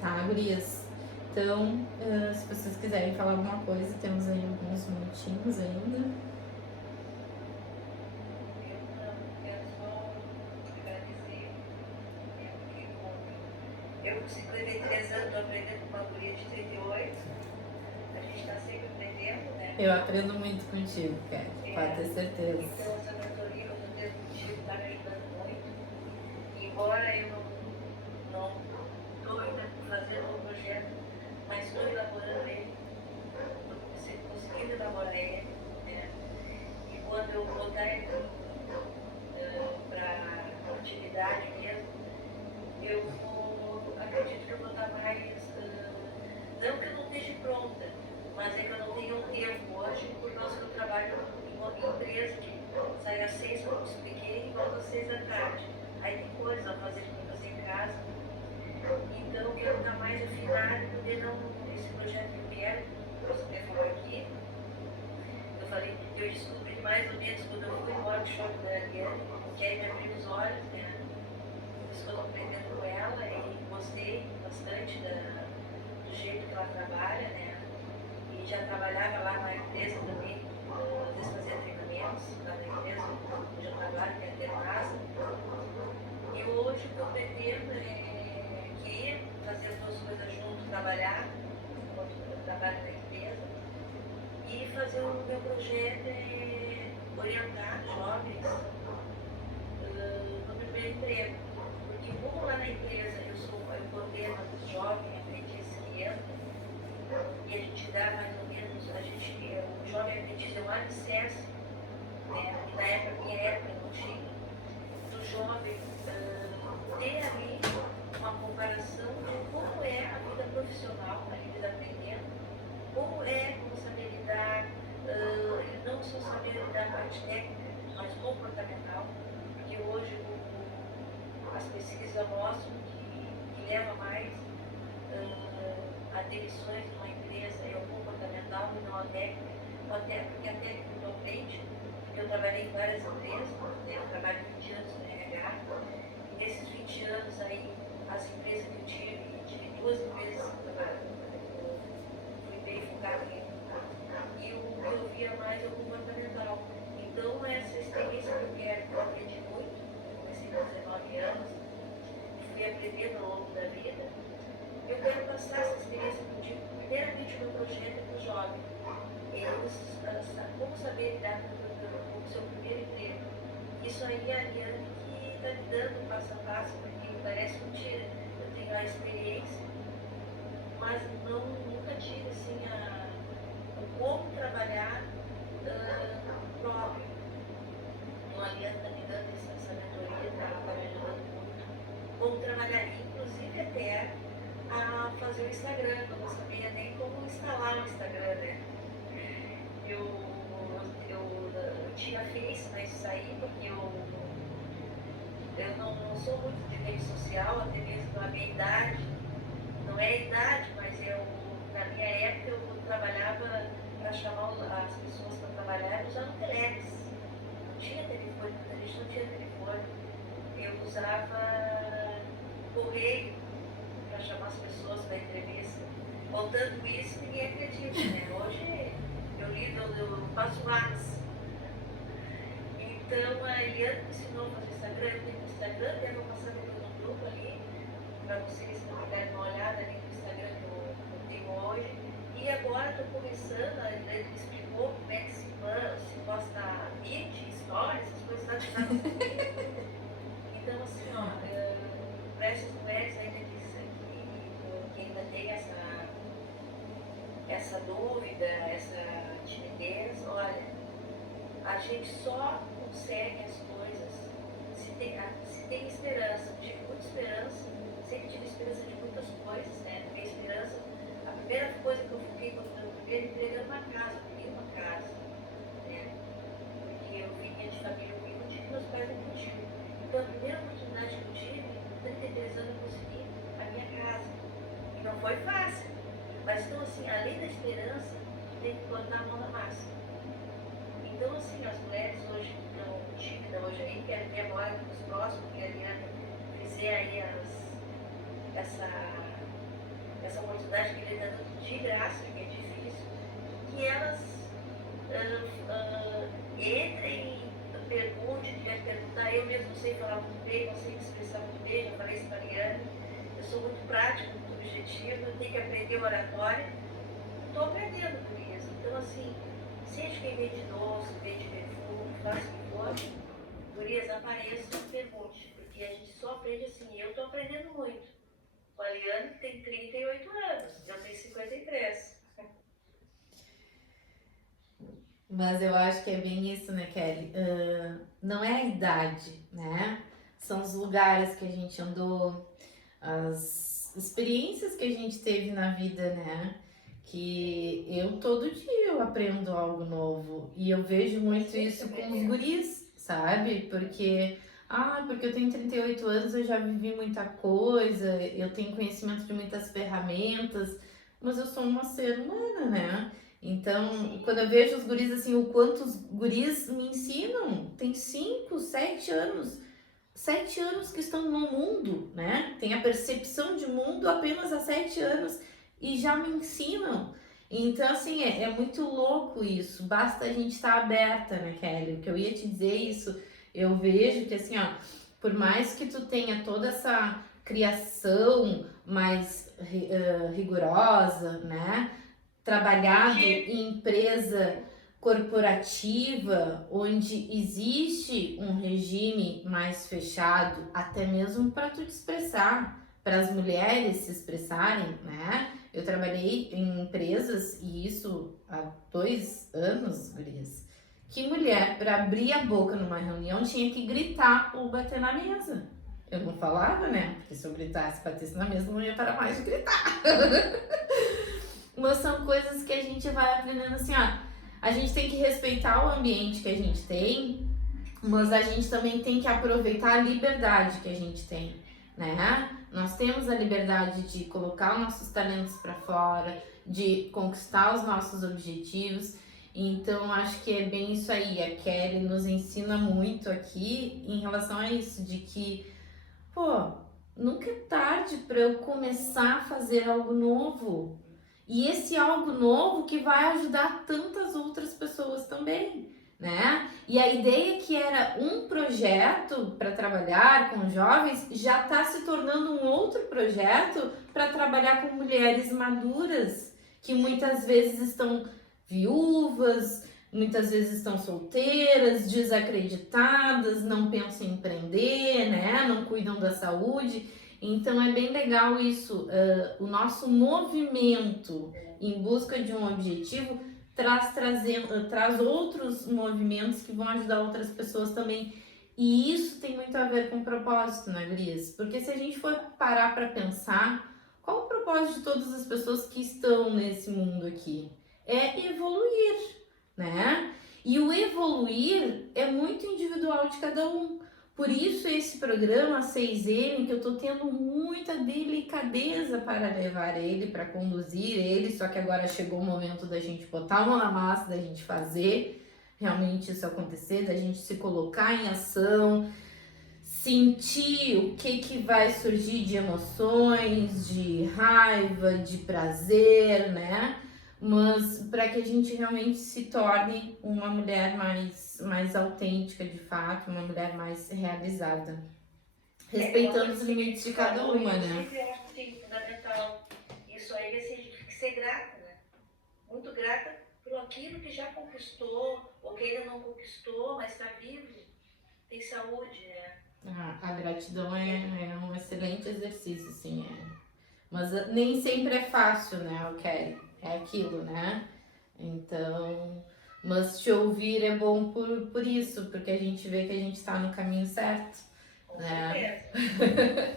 Tá, gurias? Então, se vocês quiserem falar alguma coisa, temos aí alguns minutinhos ainda. Eu, com 53 anos, estou aprendendo com uma guria de 38. A gente está sempre aprendendo, né? Eu aprendo muito contigo, Kelly, pode ter certeza. Então, essa mentoria, eu não tenho contigo, tá eu não estou ainda fazendo o projeto, mas estou elaborando ele, estou conseguindo elaborar ele, né? E quando eu botar ele para atividade mesmo, acredito que eu vou estar mais, não que eu não esteja pronta, mas é que eu não tenho um tempo hoje, por causa que eu trabalho em uma empresa que sai às 6, como eu expliquei, e volta às 6 da tarde. Aí tem coisas a fazer para fazer em casa. Então eu quero estar mais afinada e poder esse projeto que eu quero, que você quer falar aqui. Eu descobri mais ou menos quando eu fui no workshop da Ariane, que aí me abriu os olhos, né? Por isso que eu estou aprendendo com ela e gostei bastante do jeito que ela trabalha, né? E já trabalhava lá na empresa também, às vezes fazia treinamentos lá na empresa, onde eu trabalho, que é a Termasa. E hoje o que eu pretendo queria fazer as duas coisas junto, trabalhar, enquanto eu trabalho na empresa, e fazer o meu projeto orientar jovens no primeiro emprego. Porque como lá na empresa eu coordeno jovem, aprendiz que entra, e a gente dá mais ou menos, o jovem aprendiz é um alicerce, né? E na minha época não tinha, do jovem ter ali uma comparação de como é a vida profissional, a vida aprendendo, como saber lidar, não só saber lidar com a parte técnica, mas comportamental, porque hoje as pesquisas mostram que leva mais a demissões de uma empresa é o comportamental e não a técnica, até porque a técnica não aprende. Eu trabalhei em várias empresas, né? Eu trabalho 20 anos no RH, e nesses 20 anos aí, as empresas que eu tive duas empresas que eu fui bem focada em, e o que eu via mais é o comportamental. Então, essa experiência que eu quero, que eu aprendi muito, eu comecei com 19 anos, fui aprendendo ao longo da vida, eu quero passar essa experiência contigo, primeiramente o meu projeto é para os jovens. Como saber lidar com o seu primeiro emprego. Isso aí é a Ariane que está me dando passo a passo, porque parece mentira. Eu tenho a experiência, mas nunca tive assim, o como trabalhar próprio. Então a Ariane está me dando essa mentoria, está me ajudando muito. Como trabalhar, inclusive até a fazer o Instagram, eu não sabia nem como instalar o Instagram, né? Eu tinha Face, mas saí porque eu não sou muito de rede social, até mesmo na minha idade. Não é a idade, mas na minha época eu trabalhava para chamar as pessoas para trabalhar usando telex. Não tinha telefone, a gente não tinha telefone. Eu usava correio para chamar as pessoas para entrevista. Contando isso, ninguém acredita, né? Hoje eu faço mais. Então, a Ian me ensinou a fazer Instagram. Eu tenho Instagram, até vou passar no grupo ali, para vocês também darem uma olhada ali no Instagram que eu tenho hoje. E agora estou começando, ele me explicou como é que se posta vídeo, stories, essas coisas lá que Então, assim, para essas mulheres ainda que ainda tem essa dúvida, essa timidez, olha, a gente só consegue as coisas se tem esperança. Eu tive muita esperança, sempre tive esperança de muitas coisas, né? Porque a esperança, a primeira coisa que eu fiquei quando eu primeiro emprego era uma casa, eu queria uma casa, né? Porque eu vinha de família humilde e meus pais não tinham. Então a primeira oportunidade que eu tive, com 33 anos, eu consegui a minha casa. E não foi fácil. Mas então assim, além da esperança, tem que botar a mão na massa. Então assim, as mulheres hoje que estão tímidas hoje aí, querem ver agora que os próximos, que a Ariane fizer aí essa oportunidade que ele está dando de graça, que é difícil, que elas entrem, perguntem, querem perguntar. Eu mesmo sei falar muito bem, não sei me expressar muito bem, já falei isso para a Ariane. Eu sou muito prática, muito objetiva, eu tenho que aprender oratória. Estou aprendendo por isso. Então, assim, seja quem vende doce, vende perfume, faça o que for, gurias, apareçam e pergunte. Porque a gente só aprende assim. Eu muito. O Ariane tem 38 anos, eu tenho 53. Mas eu acho que é bem isso, né, Kelly? Não é a idade, né? São os lugares que a gente andou, as experiências que a gente teve na vida, né? Que eu todo dia eu aprendo algo novo e eu vejo muito isso com os guris, sabe? Porque eu tenho 38 anos, eu já vivi muita coisa, eu tenho conhecimento de muitas ferramentas, mas eu sou uma ser humana, né? Então, quando eu vejo os guris assim, o quanto os guris me ensinam, tem 5, 7 anos. 7 anos que estão no mundo, né? Tem a percepção de mundo apenas há 7 anos e já me ensinam. Então, assim, é muito louco isso. Basta a gente estar aberta, né, Kelly? O que eu ia te dizer é isso. Eu vejo que, assim, ó, por mais que tu tenha toda essa criação mais rigorosa, né? Trabalhado em empresa corporativa, onde existe um regime mais fechado, até mesmo para tu te expressar, para as mulheres se expressarem, né? Eu trabalhei em empresas, e isso há 2 anos, gurias, que mulher, para abrir a boca numa reunião, tinha que gritar ou bater na mesa. Eu não falava, né? Porque se eu gritasse, batesse na mesa, não ia parar mais de gritar. Mas são coisas que a gente vai aprendendo assim, ó. A gente tem que respeitar o ambiente que a gente tem, mas a gente também tem que aproveitar a liberdade que a gente tem, né? Nós temos a liberdade de colocar os nossos talentos para fora, de conquistar os nossos objetivos. Então, acho que é bem isso aí. A Kelly nos ensina muito aqui em relação a isso, de que, pô, nunca é tarde para eu começar a fazer algo novo. E esse algo novo que vai ajudar tantas outras pessoas também, né? E a ideia que era um projeto para trabalhar com jovens já está se tornando um outro projeto para trabalhar com mulheres maduras, que muitas vezes estão viúvas, muitas vezes estão solteiras, desacreditadas, não pensam em empreender, né? Não cuidam da saúde. Então é bem legal isso, o nosso movimento em busca de um objetivo traz outros movimentos que vão ajudar outras pessoas também. E isso tem muito a ver com propósito, né, gurias? Porque se a gente for parar para pensar, qual o propósito de todas as pessoas que estão nesse mundo aqui? É evoluir, né? E o evoluir é muito individual de cada um. Por isso esse programa 6M, que eu tô tendo muita delicadeza para levar ele, para conduzir ele, só que agora chegou o momento da gente botar a mão na massa, da gente fazer realmente isso acontecer, da gente se colocar em ação, sentir o que vai surgir de emoções, de raiva, de prazer, né? Mas para que a gente realmente se torne uma mulher mais autêntica de fato, uma mulher mais realizada, respeitando os limites de cada uma, né? Eu acho que é fundamental. Isso aí você tem que ser grata, né? Muito grata por aquilo que já conquistou, ou que ainda não conquistou, mas está vivo, tem saúde, né? A gratidão é um excelente exercício, sim, mas nem sempre é fácil, né, Kelly? É aquilo, né? Então, mas te ouvir é bom por isso, porque a gente vê que a gente está no caminho certo, Com né? certeza.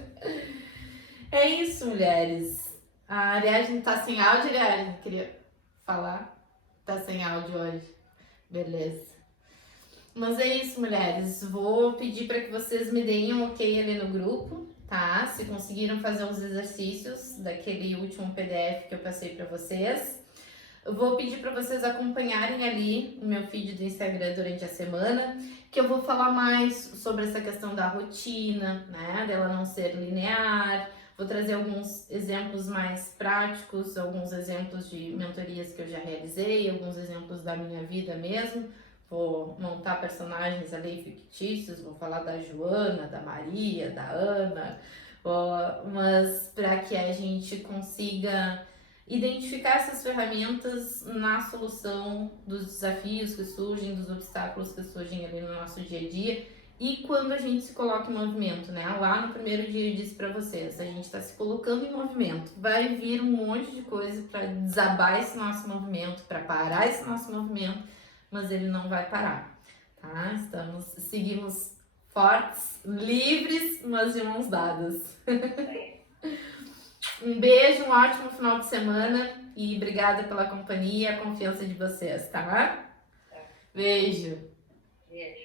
É isso, mulheres. A Ariadne tá sem áudio, Ariadne? Queria falar. Tá sem áudio hoje. Beleza. Mas é isso, mulheres. Vou pedir para que vocês me deem um ok ali no grupo, tá? Se conseguiram fazer os exercícios daquele último PDF que eu passei para vocês. Eu vou pedir para vocês acompanharem ali o meu feed do Instagram durante a semana, que eu vou falar mais sobre essa questão da rotina, né? Dela não ser linear. Vou trazer alguns exemplos mais práticos, alguns exemplos de mentorias que eu já realizei, alguns exemplos da minha vida mesmo. Vou montar personagens ali fictícios, vou falar da Joana, da Maria, da Ana, mas para que a gente consiga identificar essas ferramentas na solução dos desafios que surgem, dos obstáculos que surgem ali no nosso dia a dia E quando a gente se coloca em movimento, né? Lá no primeiro dia eu disse pra vocês, a gente tá se colocando em movimento. Vai vir um monte de coisa pra desabar esse nosso movimento, pra parar esse nosso movimento, mas ele não vai parar, tá? Seguimos fortes, livres, mas de mãos dadas. Um beijo, um ótimo final de semana e obrigada pela companhia e a confiança de vocês, tá? Beijo! Beijo.